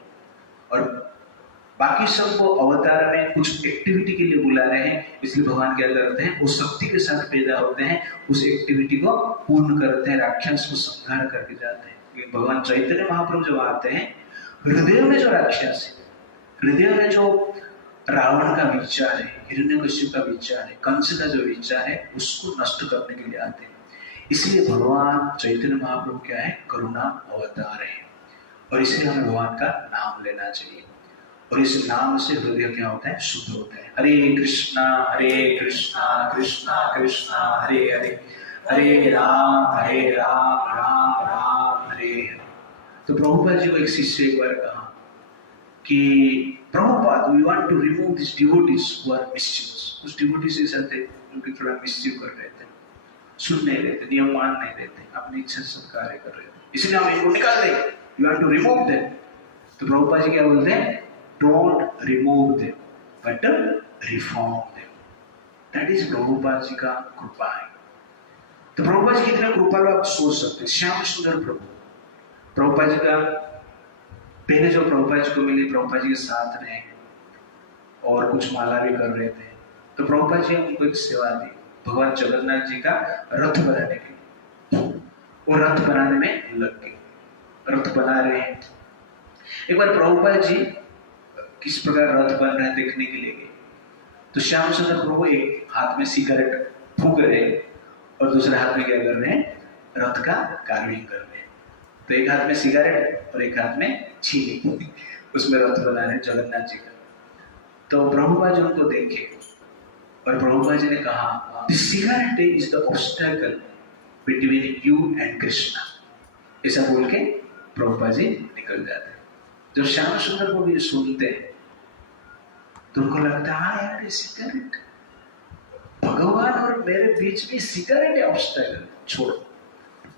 और बाकी सबको अवतार में कुछ एक्टिविटी के लिए बुला रहे हैं, इसलिए भगवान क्या करते हैं, वो शक्ति के साथ पैदा होते हैं, उस एक्टिविटी को पूर्ण करते हैं, राक्षस को संहार करके जाते हैं। भगवान चैतन्य महाप्रभु जब आते हैं, हृदय में जो राक्षस है, हृदय में जो रावण का विचार है, हिरण्यकश्यप का विचार है, कंस का जो विचार है, उसको नष्ट करने के लिए आते हैं। इसलिए भगवान चैतन्य महाप्रभु क्या है, करुणा अवतार है, और इसलिए हमें भगवान का नाम लेना चाहिए, और इस नाम से हृदय क्या होता है, शुद्ध होता है। हरे कृष्णा कृष्णा कृष्णा कृष्णा हरे हरे, हरे राम राम राम हरे हरे। तो प्रभुपाद जी को एक शिष्य एक बार कहा कि Prabhupada, we want to remove this devotees who are mischievous. कुछ डिवोटीज ऐसे थे जो कि थोड़ा मिस्चिव कर रहे थे, सुन नहीं रहे थे, नियम मान नहीं रहे थे, अपनी इच्छा से कार्य कर रहे थे, इसलिए हम इनको निकाल देंगे, we want to remove them. तो प्रभुपाद जी क्या बोलते हैं? Don't remove them but reform them. That is Prabhupada ji का कृपा है। तो प्रभुपाद जी कितना कृपालु आप सोच सकते हैं। श्याम सुंदर प्रभुपाद जी का पहले जो प्रभुपाद जी को मिले, प्रभुपाद जी के साथ रहे और कुछ माला भी कर रहे थे। तो प्रभुपाद जी उनको एक सेवा दी, भगवान जगन्नाथ जी का रथ बनाने के लिए। वो रथ बनाने में लग गए, रथ बना रहे हैं। एक बार प्रभुपाद जी किस प्रकार रथ बन रहे हैं देखने के लिए गए। तो श्याम सुंदर प्रभु एक हाथ में सिगरेट फूंक रहे और दूसरे हाथ में क्या कर रहे हैं? रथ का कार्विंग कर रहे हैं। तो एक हाथ में सिगरेट और एक हाथ में छीनी, उसमें रथ बना रहे हैं जगन्नाथ जी का। तो प्रभुपाद जी उनको देखे और प्रभुपाद जी ने कहा, this cigarette is the obstacle between you and Krishna. ऐसा बोल के प्रभुपाद जी निकल जाते हैं। जब श्याम सुंदर को भी सुनते हैं तो उनको लगता है, यार ये सिगरेट, भगवान और मेरे बीच में सिगरेट है ऑब्स्टेकल, छोड़ो,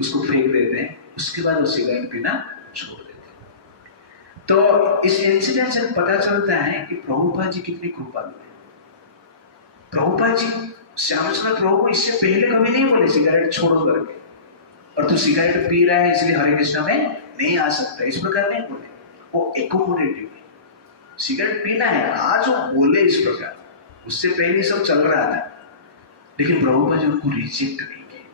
उसको फेंक देते हैं। उसके बाद वो सिगरेट पीना छोड़ देते हैं। तो इस इंसिडेंट से पता चलता है कि प्रभुपाद जी कितने कृपालु हैं। प्रभुपाद जी श्याम सुंदर प्रभु को इससे पहले कभी नहीं बोले सिगरेट छोड़ो करके, और तू सिगरेट पी रहा है इसलिए हरे कृष्णा में नहीं आ सकता, इस प्रकार नहीं बोले। वो एकोमोडेटिव है, सिगरेट पीना है, आज वो बोले इस प्रकार। उससे पहले सब चल रहा था, लेकिन प्रभुपाद जी उनको रिजेक्ट नहीं किए।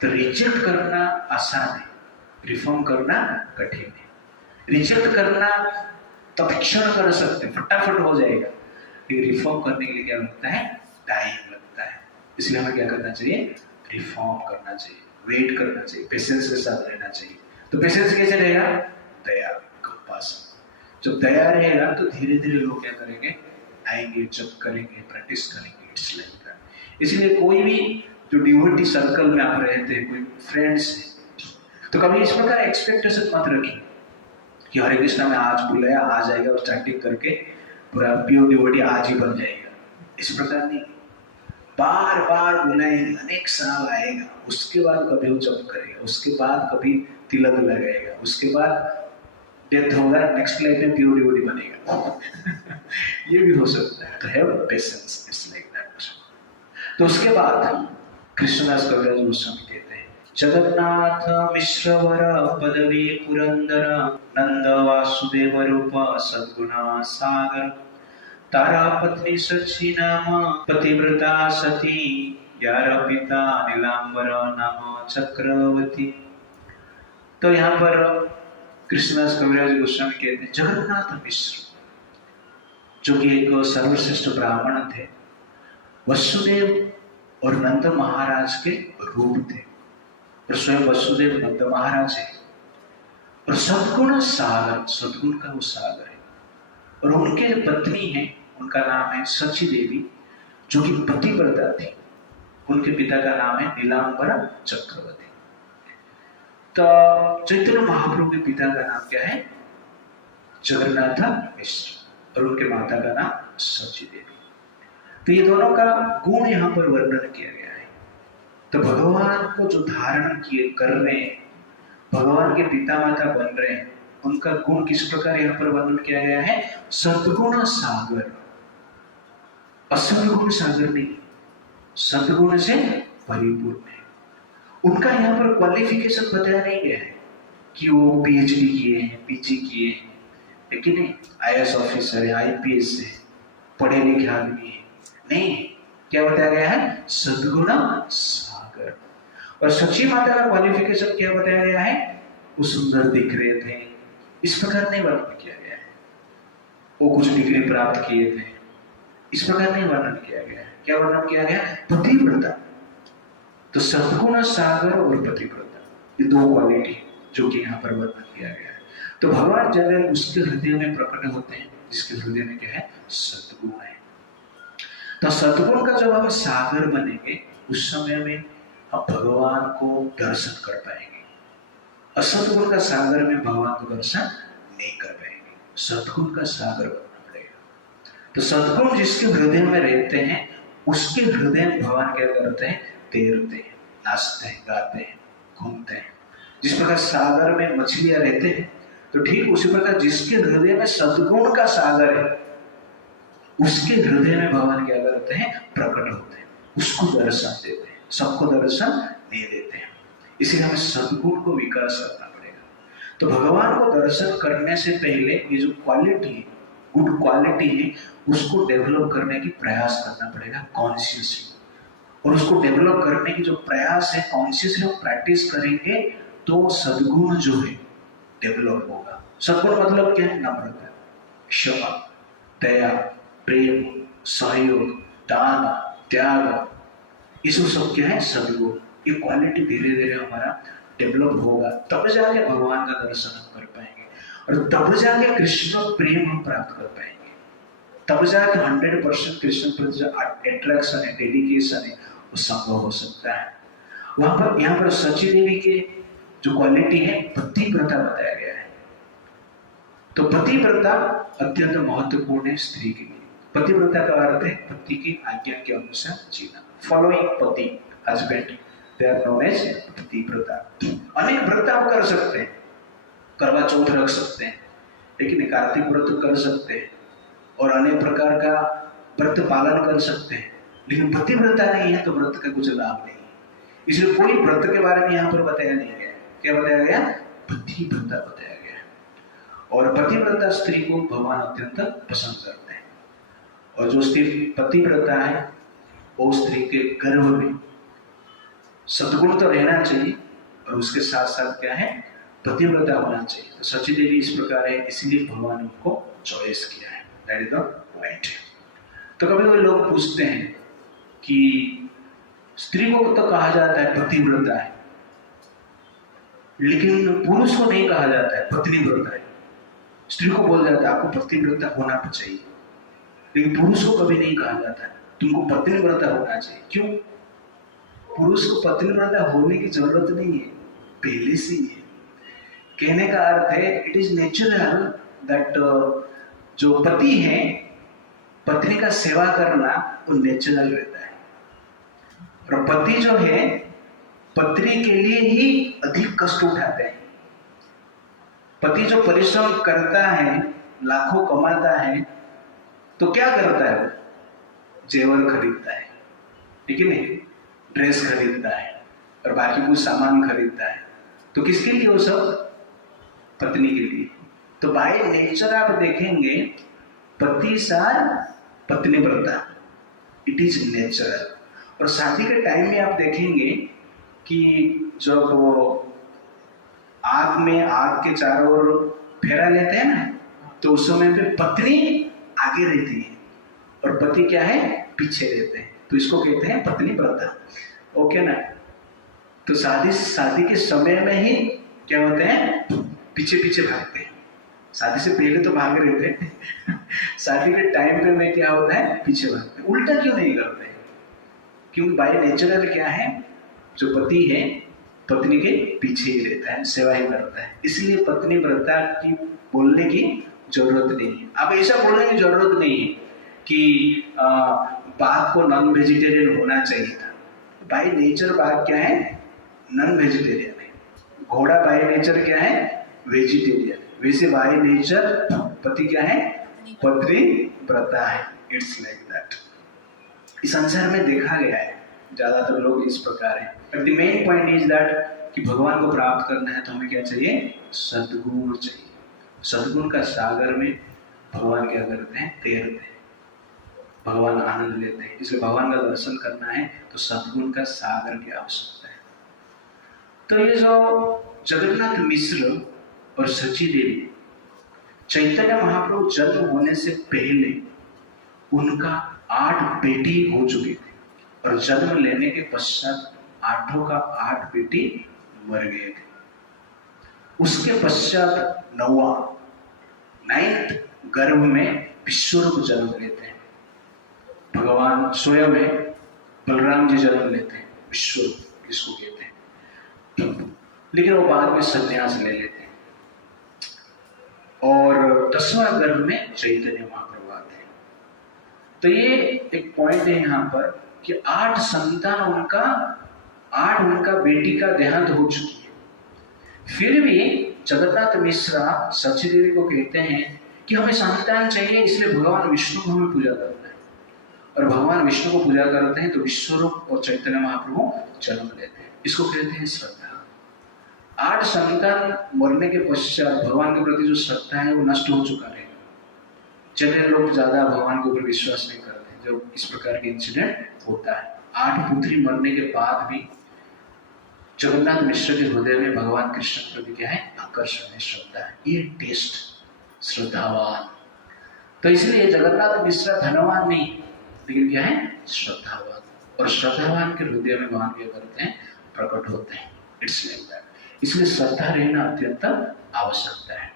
तो रिजेक्ट करना आसान है, रिफॉर्म करना कठिन है। रिजेक्ट करना तत्क्षण कर सकते, फटाफट हो जाएगा, लेकिन रिफॉर्म करने के लिए क्या लगता है? टाइम लगता है। इसलिए हमें क्या करना चाहिए? रिफॉर्म करना चाहिए, वेट करना चाहिए, पेशेंस के साथ रहना चाहिए। तो पेशेंस कैसे रहेगा? दया, कंपासन। जब दया रहेगा तो धीरे धीरे लोग क्या करेंगे? आएंगे, जब करेंगे, प्रैक्टिस करेंगे। It's like that. इसलिए कोई भी जो डिवोटी सर्कल में आप रहते हैं, कोई फ्रेंड्स है, तो कभी इस प्रकार एक्सपेक्टेशन मत रखिए कि हरे कृष्णा में आज बुलाया, आ जाएगा और चैंटिंग करके पूरा प्योर डिवोटी आज ही बन जाएगा। इस प्रकार नहीं, बार बार बुलाएंगे, अनेक साल आएगा, उसके बाद कभी वो जप करेगा, उसके बाद कभी तिलक लगाएगा, उसके बाद डेथ होगा, नेक्स्ट लाइफ में प्योर डिवोटी बनेगा। ये भी हो सकता है। तो have patience, it's like that. तो उसके बाद कृष्णदास कविराज गोस्वामी कहते हैं, जगन्नाथ मिश्रवर पदवी पुरंदर नंद वासुदेव रूप सद्गुणा सागर तारा पत्नी सची नाम पतिव्रता सती यार पिता नीलांबर नाम चक्रवर्ती। तो यहाँ पर कृष्णदास कविराज गोस्वामी कहते हैं, जगन्नाथ मिश्र जो कि एक सर्वश्रेष्ठ ब्राह्मण थे, वसुदेव और नंद महाराज के रूप थे, और स्वयं वसुदेव नंद महाराज है, और सद्गुण सागर, सद्गुण का वो सागर है। और उनके पत्नी है, उनका नाम है सची देवी, जो कि पतिव्रता थी। उनके पिता का नाम है नीलांबर चक्रवर्ती। तो चैतन्य महाप्रभु के पिता का नाम क्या है? जगन्नाथ मिश्र, और उनके माता का नाम सची देवी। तो ये दोनों का गुण यहाँ पर वर्णन किया गया है। तो भगवान को जो धारण किए कर रहे हैं, भगवान के पिता माता बन रहे हैं, उनका गुण किस प्रकार यहाँ पर वर्णन किया गया है? सद्गुण सागर, असद्गुण सागर नहीं, सद्गुण से परिपूर्ण है। उनका यहाँ पर क्वालिफिकेशन बताया नहीं गया है कि वो पीएचडी किए हैं, पीजी किए हैं, लेकिन नहीं, आईएएस ऑफिसर है, आईपीएस है, पढ़े लिखे आदमी है, नहीं। क्या बताया गया है? सद्गुण सागर। और सची माता का क्वालिफिकेशन क्या बताया गया है? वो सुंदर दिख रहे थे, इस प्रकार नहीं वर्णन किया गया है। वो कुछ डिग्री प्राप्त किए थे, इस प्रकार नहीं वर्णन किया गया है। क्या वर्णन किया गया? पतिव्रता। तो सद्गुण सागर और पतिव्रता, ये दो क्वालिटी जो कि यहाँ पर वर्णन किया गया है। तो भगवान जब उसके हृदय में प्रकट होते हैं, जिसके हृदय में क्या है? सद्गुण है। तो सद्गुण का जब हम सागर बनेंगे, उस समय में हम भगवान को दर्शन कर पाएंगे। असतगुण का सागर में भगवान को दर्शन नहीं कर पाएंगे, सद्गुण का सागर बनना पड़ेगा। तो सद्गुण जिसके हृदय में रहते हैं उसके हृदय में भगवान क्या करते हैं, तैरते हैं, नाचते हैं, गाते हैं, घूमते हैं। जिस प्रकार सागर में मछलियां रहते हैं, तो ठीक उसी प्रकार जिसके हृदय में सद्गुण का सागर है उसके हृदय में भगवान क्या करते हैं, प्रकट होते हैं, उसको दर्शन देते हैं। सबको दर्शन नहीं देते हैं, इसलिए हमें सद्गुण को विकास करना पड़ेगा। तो भगवान को दर्शन करने से पहले ये जो क्वालिटी है, गुड क्वालिटी है, उसको डेवलप करने की प्रयास करना पड़ेगा कॉन्शियसली। और उसको डेवलप करने की जो प्रयास है कॉन्शियसली हम प्रैक्टिस करेंगे तो सद्गुण जो है डेवलप होगा। सद्गुण मतलब क्या है, नम्रता, क्षमा, दया, प्रेम, सहयोग, दान, त्याग, ये सब क्या है, सद्गुण। ये क्वालिटी धीरे धीरे हमारा डेवलप होगा, तब जाके भगवान का दर्शन हम कर पाएंगे और तब जाके कृष्ण का प्रेम हम प्राप्त कर पाएंगे। तब जाके 100% कृष्ण प्रति जो अट्रैक्शन है, डेडिकेशन है, वो संभव हो सकता है। वहां पर यहाँ पर सची देवी के जो क्वालिटी है पतिव्रता बताया गया है। तो पतिव्रता अत्यंत महत्वपूर्ण है स्त्री के लिए। पतिव्रता का अर्थ है पति की आज्ञा के अनुसार जीना, फॉलोइंग पति, husband, they are known as pativrata. अनेक व्रत आप कर सकते हैं, करवा चौथ रख सकते हैं, लेकिन कार्तिक व्रत कर सकते हैं और अनेक प्रकार का व्रत पालन कर सकते हैं, लेकिन पतिव्रता नहीं है तो व्रत का कुछ लाभ नहीं। इसलिए कोई व्रत के बारे में यहाँ पर बताया नहीं गया। क्या बताया गया, पतिव्रता बताया गया। और पतिव्रता स्त्री को भगवान अत्यंत पसंद करते हैं। और जो स्त्री पतिव्रता है वो स्त्री के गर्भ में सद्गुण तो रहना चाहिए और उसके साथ साथ क्या है, पतिव्रता होना चाहिए। तो सची देवी इस प्रकार है, इसलिए भगवान ने उनको चॉइस किया है। That is the point. तो कभी कभी लोग पूछते हैं कि स्त्री को तो कहा जाता है पतिव्रता है, लेकिन पुरुष को नहीं कहा जाता है पत्नीव्रता है। स्त्री को बोल जाता है आपको पतिव्रता होना चाहिए, लेकिन पुरुष को कभी नहीं कहा जाता है तुमको पत्नीव्रता होना चाहिए। क्यों? पुरुष को पत्नीव्रता होने की जरूरत नहीं है, पहले से ही है। कहने का अर्थ है इट इज नेचुरल दैट जो पति है पत्नी का सेवा करना वो नेचुरल रहता है। और पति जो है पत्नी के लिए ही अधिक कष्ट उठाते हैं। पति जो परिश्रम करता है, लाखों कमाता है, तो क्या करता है, जेवर खरीदता है, ठीक है नहीं, ड्रेस खरीदता है और बाकी कुछ सामान खरीदता है। तो किसके लिए वो सब, पत्नी के लिए। तो बाय नेचर आप देखेंगे पति सार पत्नीव्रता, इट इज नेचुरल। और शादी के टाइम में आप देखेंगे कि जब आग में आग के चारों ओर फेरा लेते हैं ना, तो उस समय पे पत्नी आगे रहती है और पति क्या है, पीछे रहते हैं। तो इसको कहते हैं पत्नीव्रता। ओके ना। तो शादी के समय में ही क्या होते हैं, पीछे पीछे भागते हैं। शादी से पहले तो भाग रहे थे शादी के टाइम पे में क्या होता है, पीछे भागते हैं। उल्टा क्यों नहीं करते? क्योंकि बाय नेचुरल क्या है, जो पति है पत्नी के पीछे ही रहता है, सेवा ही करता है। इसलिए पत्नीव्रता की बोलने की जरूरत नहीं है। अब ऐसा बोलने की जरूरत नहीं है कि बाघ को नॉन वेजिटेरियन होना चाहिए था। बाय नेचर बाघ क्या है, नॉन वेजिटेरियन है। घोड़ा बाय नेचर क्या है, वेजिटेरियन। वैसे बाय नेचर पति क्या है, पत्नीव्रता है। It's like that. इस संसार में देखा गया है ज्यादातर लोग इस प्रकार है। But the main point is that कि भगवान को प्राप्त करना है तो हमें क्या चाहिए, सद्गुण चाहिए। सद्गुण का सागर में भगवान क्या करते हैं, तैरते हैं, भगवान आनंद लेते हैं। इसलिए भगवान का दर्शन करना है तो सद्गुण का सागर की आवश्यकता है। तो ये जो जगन्नाथ मिश्र और सची देवी, चैतन्य महाप्रभु जन्म होने से पहले उनका 8 बेटी हो चुकी थी और जन्म लेने के पश्चात 8 का 8 बेटी मर गए थे। उसके पश्चात 9th गर्भ में विश्वरूप जन्म लेते हैं। भगवान स्वयं में बलराम जी जन्म लेते हैं विश्वरूप। इसको कहते हैं। लेकिन वो बाद में संन्यास ले लेते हैं और 10वां गर्भ में चैतन्य महाप्रभु आते हैं। तो ये एक पॉइंट है यहाँ पर कि 8 संतान उनका बेटी का देहांत हो चुकी है। फिर भी जगन्नाथ मिश्रा सचदेवी को कहते हैं कि हमें संतान चाहिए, इसलिए भगवान विष्णु को हमें पूजा करना है। और भगवान विष्णु को पूजा करते हैं तो विश्वरूप और चैतन्य महाप्रभु जन्म लेते हैं। इसको कहते हैं श्रद्धा। 8 संतान मरने के पश्चात भगवान के प्रति जो श्रद्धा है वो नष्ट हो चुका है। चले लोग ज्यादा भगवान के ऊपर विश्वास नहीं करते जब इस प्रकार के इंसिडेंट होता है। 8 पुत्री मरने के बाद भी जगन्नाथ मिश्र के हृदय में भगवान कृष्ण के प्रति क्या है? आकर्षण है, श्रद्धा है। ये टेस्ट श्रद्धावान। तो इसलिए जगन्नाथ मिश्र धनवान नहीं, लेकिन क्या है? श्रद्धावान। और श्रद्धावान के हृदय में भगवान क्या करते हैं? प्रकट होते हैं। It's like that. इसलिए श्रद्धा रहना अत्यंत आवश्यकता है।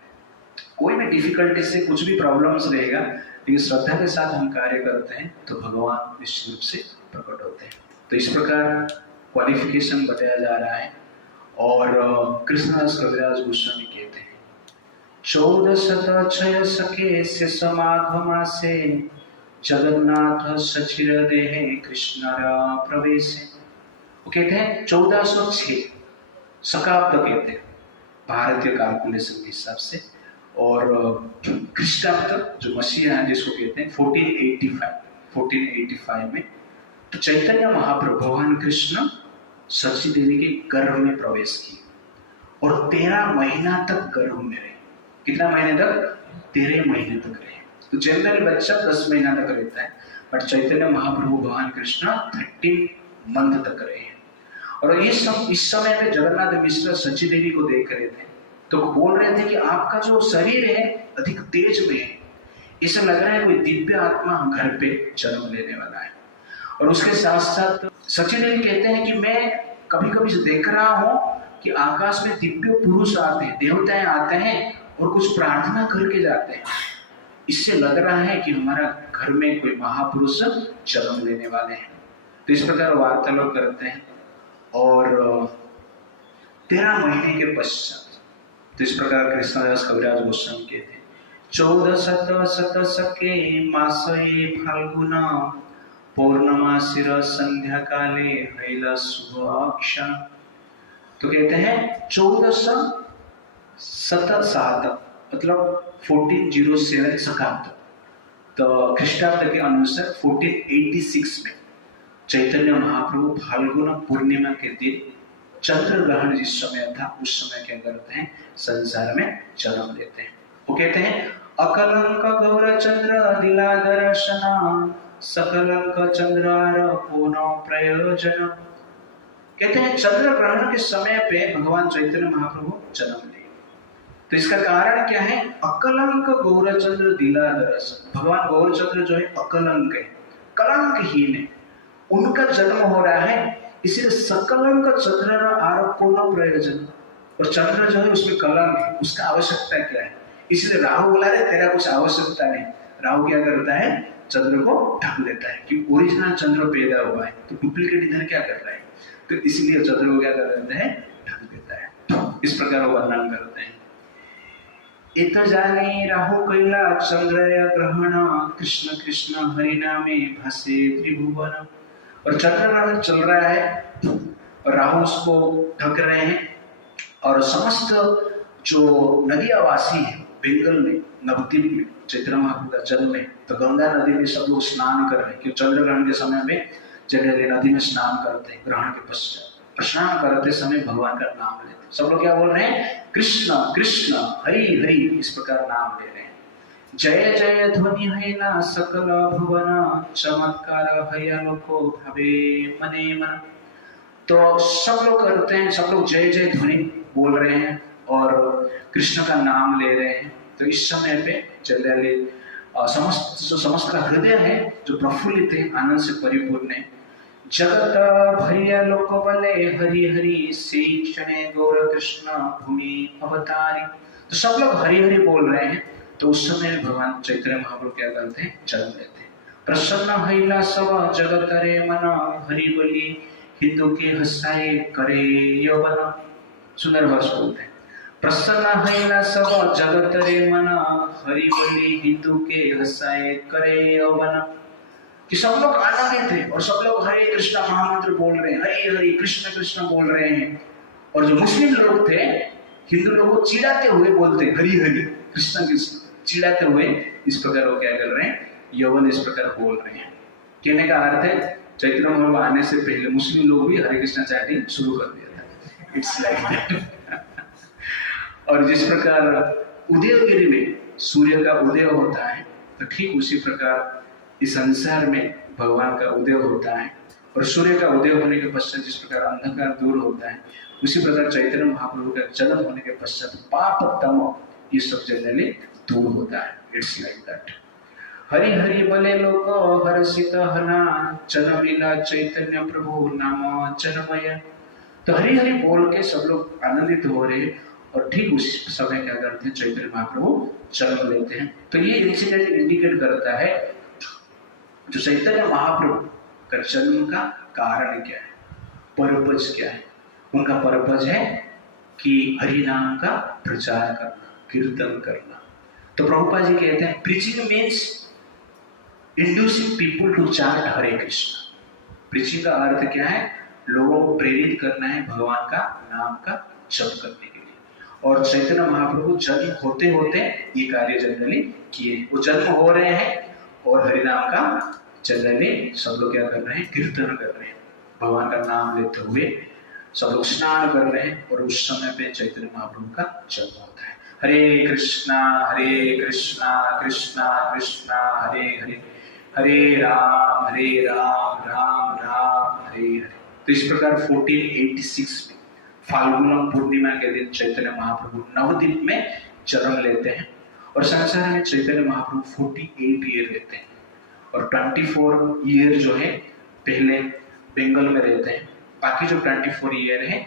कोई भी डिफिकल्टी से कुछ भी प्रॉब्लम्स रहेगा, लेकिन श्रद्धा के साथ हम कार्य करते हैं तो भगवान निश्चित रूप से प्रकट होते हैं। तो इस प्रकार क्वालिफिकेशन बताया जा रहा है। और कृष्णदास कविराज गोस्वामी कहते हैं 1406 सके से समाघ मासे जगन्नाथ सचिर देहे कृष्ण प्रवेश। वो कहते हैं 1406 शकाब्द कहते हैं भारतीय कैलकुलेशन के हिसाब से, और ख्रीष्टाब्द जो मसीहा है जिसको कहते हैं 1485 में तो चैतन्य महाप्रभु भगवान कृष्ण सची देवी के गर्भ में प्रवेश किए और 13 महीना तक गर्भ में रहे। कितना महीने तक? 13 महीने तक रहे। तो जनरल बच्चा 10 महीना तक रहता है, बट चैतन्य महाप्रभु भगवान कृष्ण 13 मंथ तक रहे हैं। और ये सब इस समय में जगन्नाथ मिश्र सची देवी को देख रहे थे तो बोल रहे थे कि आपका जो शरीर है अधिक तेज में है, इसे लग रहा है कोई दिव्य आत्मा घर पे जन्म लेने वाला है। और उसके साथ साथ सची देवी कहते हैं कि मैं कभी कभी देख रहा हूँ कि आकाश में दिव्य पुरुष आते हैं, देवताएं आते हैं और कुछ प्रार्थना करके जाते हैं। इससे लग रहा है कि हमारा घर में कोई महापुरुष जन्म लेने वाले हैं। तो इस प्रकार वार्तालाप करते हैं और 13 महीने के पश्चात तो इस प्रकार कृष्णदास कविराज गोस्वामी कहते हैं 14 सके मासये फाल्गुना पौर्णमासीर संध्या काले हैला शुभाक्षा। तो कहते हैं 1407 मतलब 1407 शकाब्द, तो ख्रीष्टाब्द के अनुसार 1486 में चैतन्य महाप्रभु फाल्गुन पूर्णिमा के दिन चंद्र ग्रहण जिस समय था उस समय क्या करते हैं? संसार में जन्म लेते हैं। वो कहते हैं अकलंक गौर चंद्र दिला दर्शना सकलंक चंद्रार पूर्ण प्रयोजन। कहते हैं चंद्र ग्रहण के समय पे भगवान चैतन्य महाप्रभु जन्म लिए। तो इसका कारण क्या है? अकलंक गौरचंद्र दिला दर्शन। भगवान गौरचंद्र जो है अकलंक है, कलंकहीन है, उनका जन्म हो रहा है। इसलिए सकलंक चंद्र आरोप पूर्ण प्रयोजन। और चंद्र जो है उसमें कलंक है, उसका आवश्यकता क्या है? इसलिए राहु बोला रहे तेरा कुछ आवश्यकता नहीं। राहु क्या करता है? चंद्र को ढक लेता है कि ओरिजिनल चंद्र पैदा हुआ है तो डुप्लीकेट इधर क्या कर रहा है? तो इसलिए चंद्र को क्या कर देता है? ढक देता है। इस प्रकार वो वर्णन करते हैं। इत जाने राहु कैला चंद्र ग्रहण कृष्ण कृष्ण हरिनामे भासे त्रिभुवन। और चंद्र ग्रहण चल रहा है और राहु उसको ढक रहे हैं और समस्त जो नदियावासी है बेंगल में नवद्वीप में चैतन्य महाप्रभु का जन्म है तो गंगा नदी में सब लोग स्नान कर रहे हैं। क्योंकि चंद्र ग्रहण के समय में जगह नदी में स्नान करते हैं ग्रहण के पश्चात। स्नान करते समय भगवान का नाम लेते हैं। सब लोग क्या बोल रहे हैं? कृष्ण कृष्ण हरि हरि, इस प्रकार नाम ले रहे हैं। जय जय ध्वनि है ना सकल भुवन चमत्कार है लोको भवे मने मन। तो सब लोग करते हैं, सब लोग जय जय ध्वनि बोल रहे हैं और कृष्ण का नाम ले रहे हैं। तो इस समय पे चलिए समस्त का हृदय है जो प्रफुल्लित है, आनंद से परिपूर्ण है। जगत भैया लोक बले हरि हरि से क्षणे गौर कृष्ण भूमि अवतारी। तो सब लोग हरि हरि बोल रहे हैं। तो उस समय भगवान चैतन्य महाप्रभु क्या करते हैं? जन्म लेते हैं। प्रसन्न हैला सब जगत रे मन हरि बोली हिंदू के हसाए करे यौवन। सुंदर वर्ष बोलते हैं, प्रसन्न है ना सब जगत रे मन, हरि बोली हिंदू के हसाए करे यौवन। कि सब लोग आनंदित थे और सब लोग हरे कृष्णा महामंत्र बोल रहे हैं, हरे हरे कृष्ण कृष्ण बोल रहे हैं। और जो मुस्लिम लोग थे, हिंदू लोगों को चिढ़ाते हुए बोलते हरि हरि कृष्ण कृष्ण, चिढ़ाते हुए इस प्रकार वो क्या कर रहे हैं, यौवन इस प्रकार बोल रहे हैं। कहने का अर्थ है चैत्र महोत्सव आने से पहले मुस्लिम लोग भी हरे कृष्णा चैंटिंग शुरू कर दिया था। It's like that. और जिस प्रकार उदयगिरी में सूर्य का उदय होता है, तो ठीक उसी प्रकार इस संसार में भगवान का उदय होता है। और सूर्य का उदय होने के पश्चात जिस प्रकार अंधकार दूर होता है, उसी प्रकार चैतन्य महाप्रभु का जन्म होने के पश्चात पाप तम ये सब जनरली दूर होता है। It's like that. Hari Hari बोले लोग हर्षित हना, जन्मिला चैतन्य प्रभु नाम जनमय। तो हरि हरि बोल के सब लोग आनंदित हो रहे हैं और ठीक उसी समय क्या करते हैं, चैतन्य महाप्रभु जन्म लेते हैं। तो ये इंसिडेंट इंडिकेट करता है जो चैतन्य महाप्रभु का जन्म का कारण क्या है, पर्पज क्या है। उनका पर्पज है कि हरि नाम का प्रचार करना, कीर्तन करना। तो प्रभुपाद जी कहते हैं preaching means inducing people to chant Hare Krishna. Preaching का अर्थ क्या है, लोगों को प्रेरित करना है भगवान का नाम का जप करने के लिए। और चैतन्य महाप्रभु जन्म होते होते ये कार्य जनरली किए। वो जन्म हो रहे हैं और हरिनाम का जनरली सब लोग क्या कर रहे हैं, कीर्तन कर रहे हैं, भगवान का नाम लेते हुए सब लोग स्नान कर रहे हैं। और उस समय पे चैतन्य महाप्रभु का जन्म होता है। हरे कृष्णा कृष्णा कृष्णा हरे हरे, हरे राम राम राम हरे हरे। तो इस प्रकार 1486 में फाल्गुन पूर्णिमा के दिन चैतन्य महाप्रभु नवद्वीप में जन्म लेते हैं। और संसार में चैतन्य महाप्रभु 48 ईयर रहते हैं। और 24 ईयर जो है पहले बंगाल में रहते हैं, बाकी जो 24 ईयर है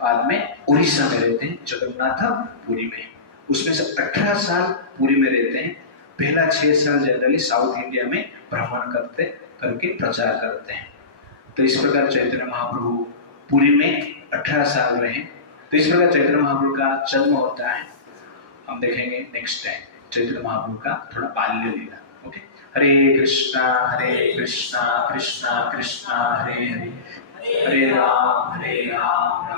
बाद में उड़ीसा में रहते हैं, जगन्नाथपुरी में। उसमें से 18 साल पुरी में रहते हैं। पहला 6 साल जनरली साउथ इंडिया में भ्रमण करके प्रचार करते हैं। तो इस प्रकार चैतन्य महाप्रभु पुरी में 18 साल रहे। तो इस प्रकार चैतन्य महाप्रभु का जन्म होता है। हम देखेंगे नेक्स्ट टाइम चैतन्य महाप्रभु का थोड़ा बाल्य लीला। ओके, हरे कृष्णा कृष्णा कृष्णा हरे हरे, हरे राम राम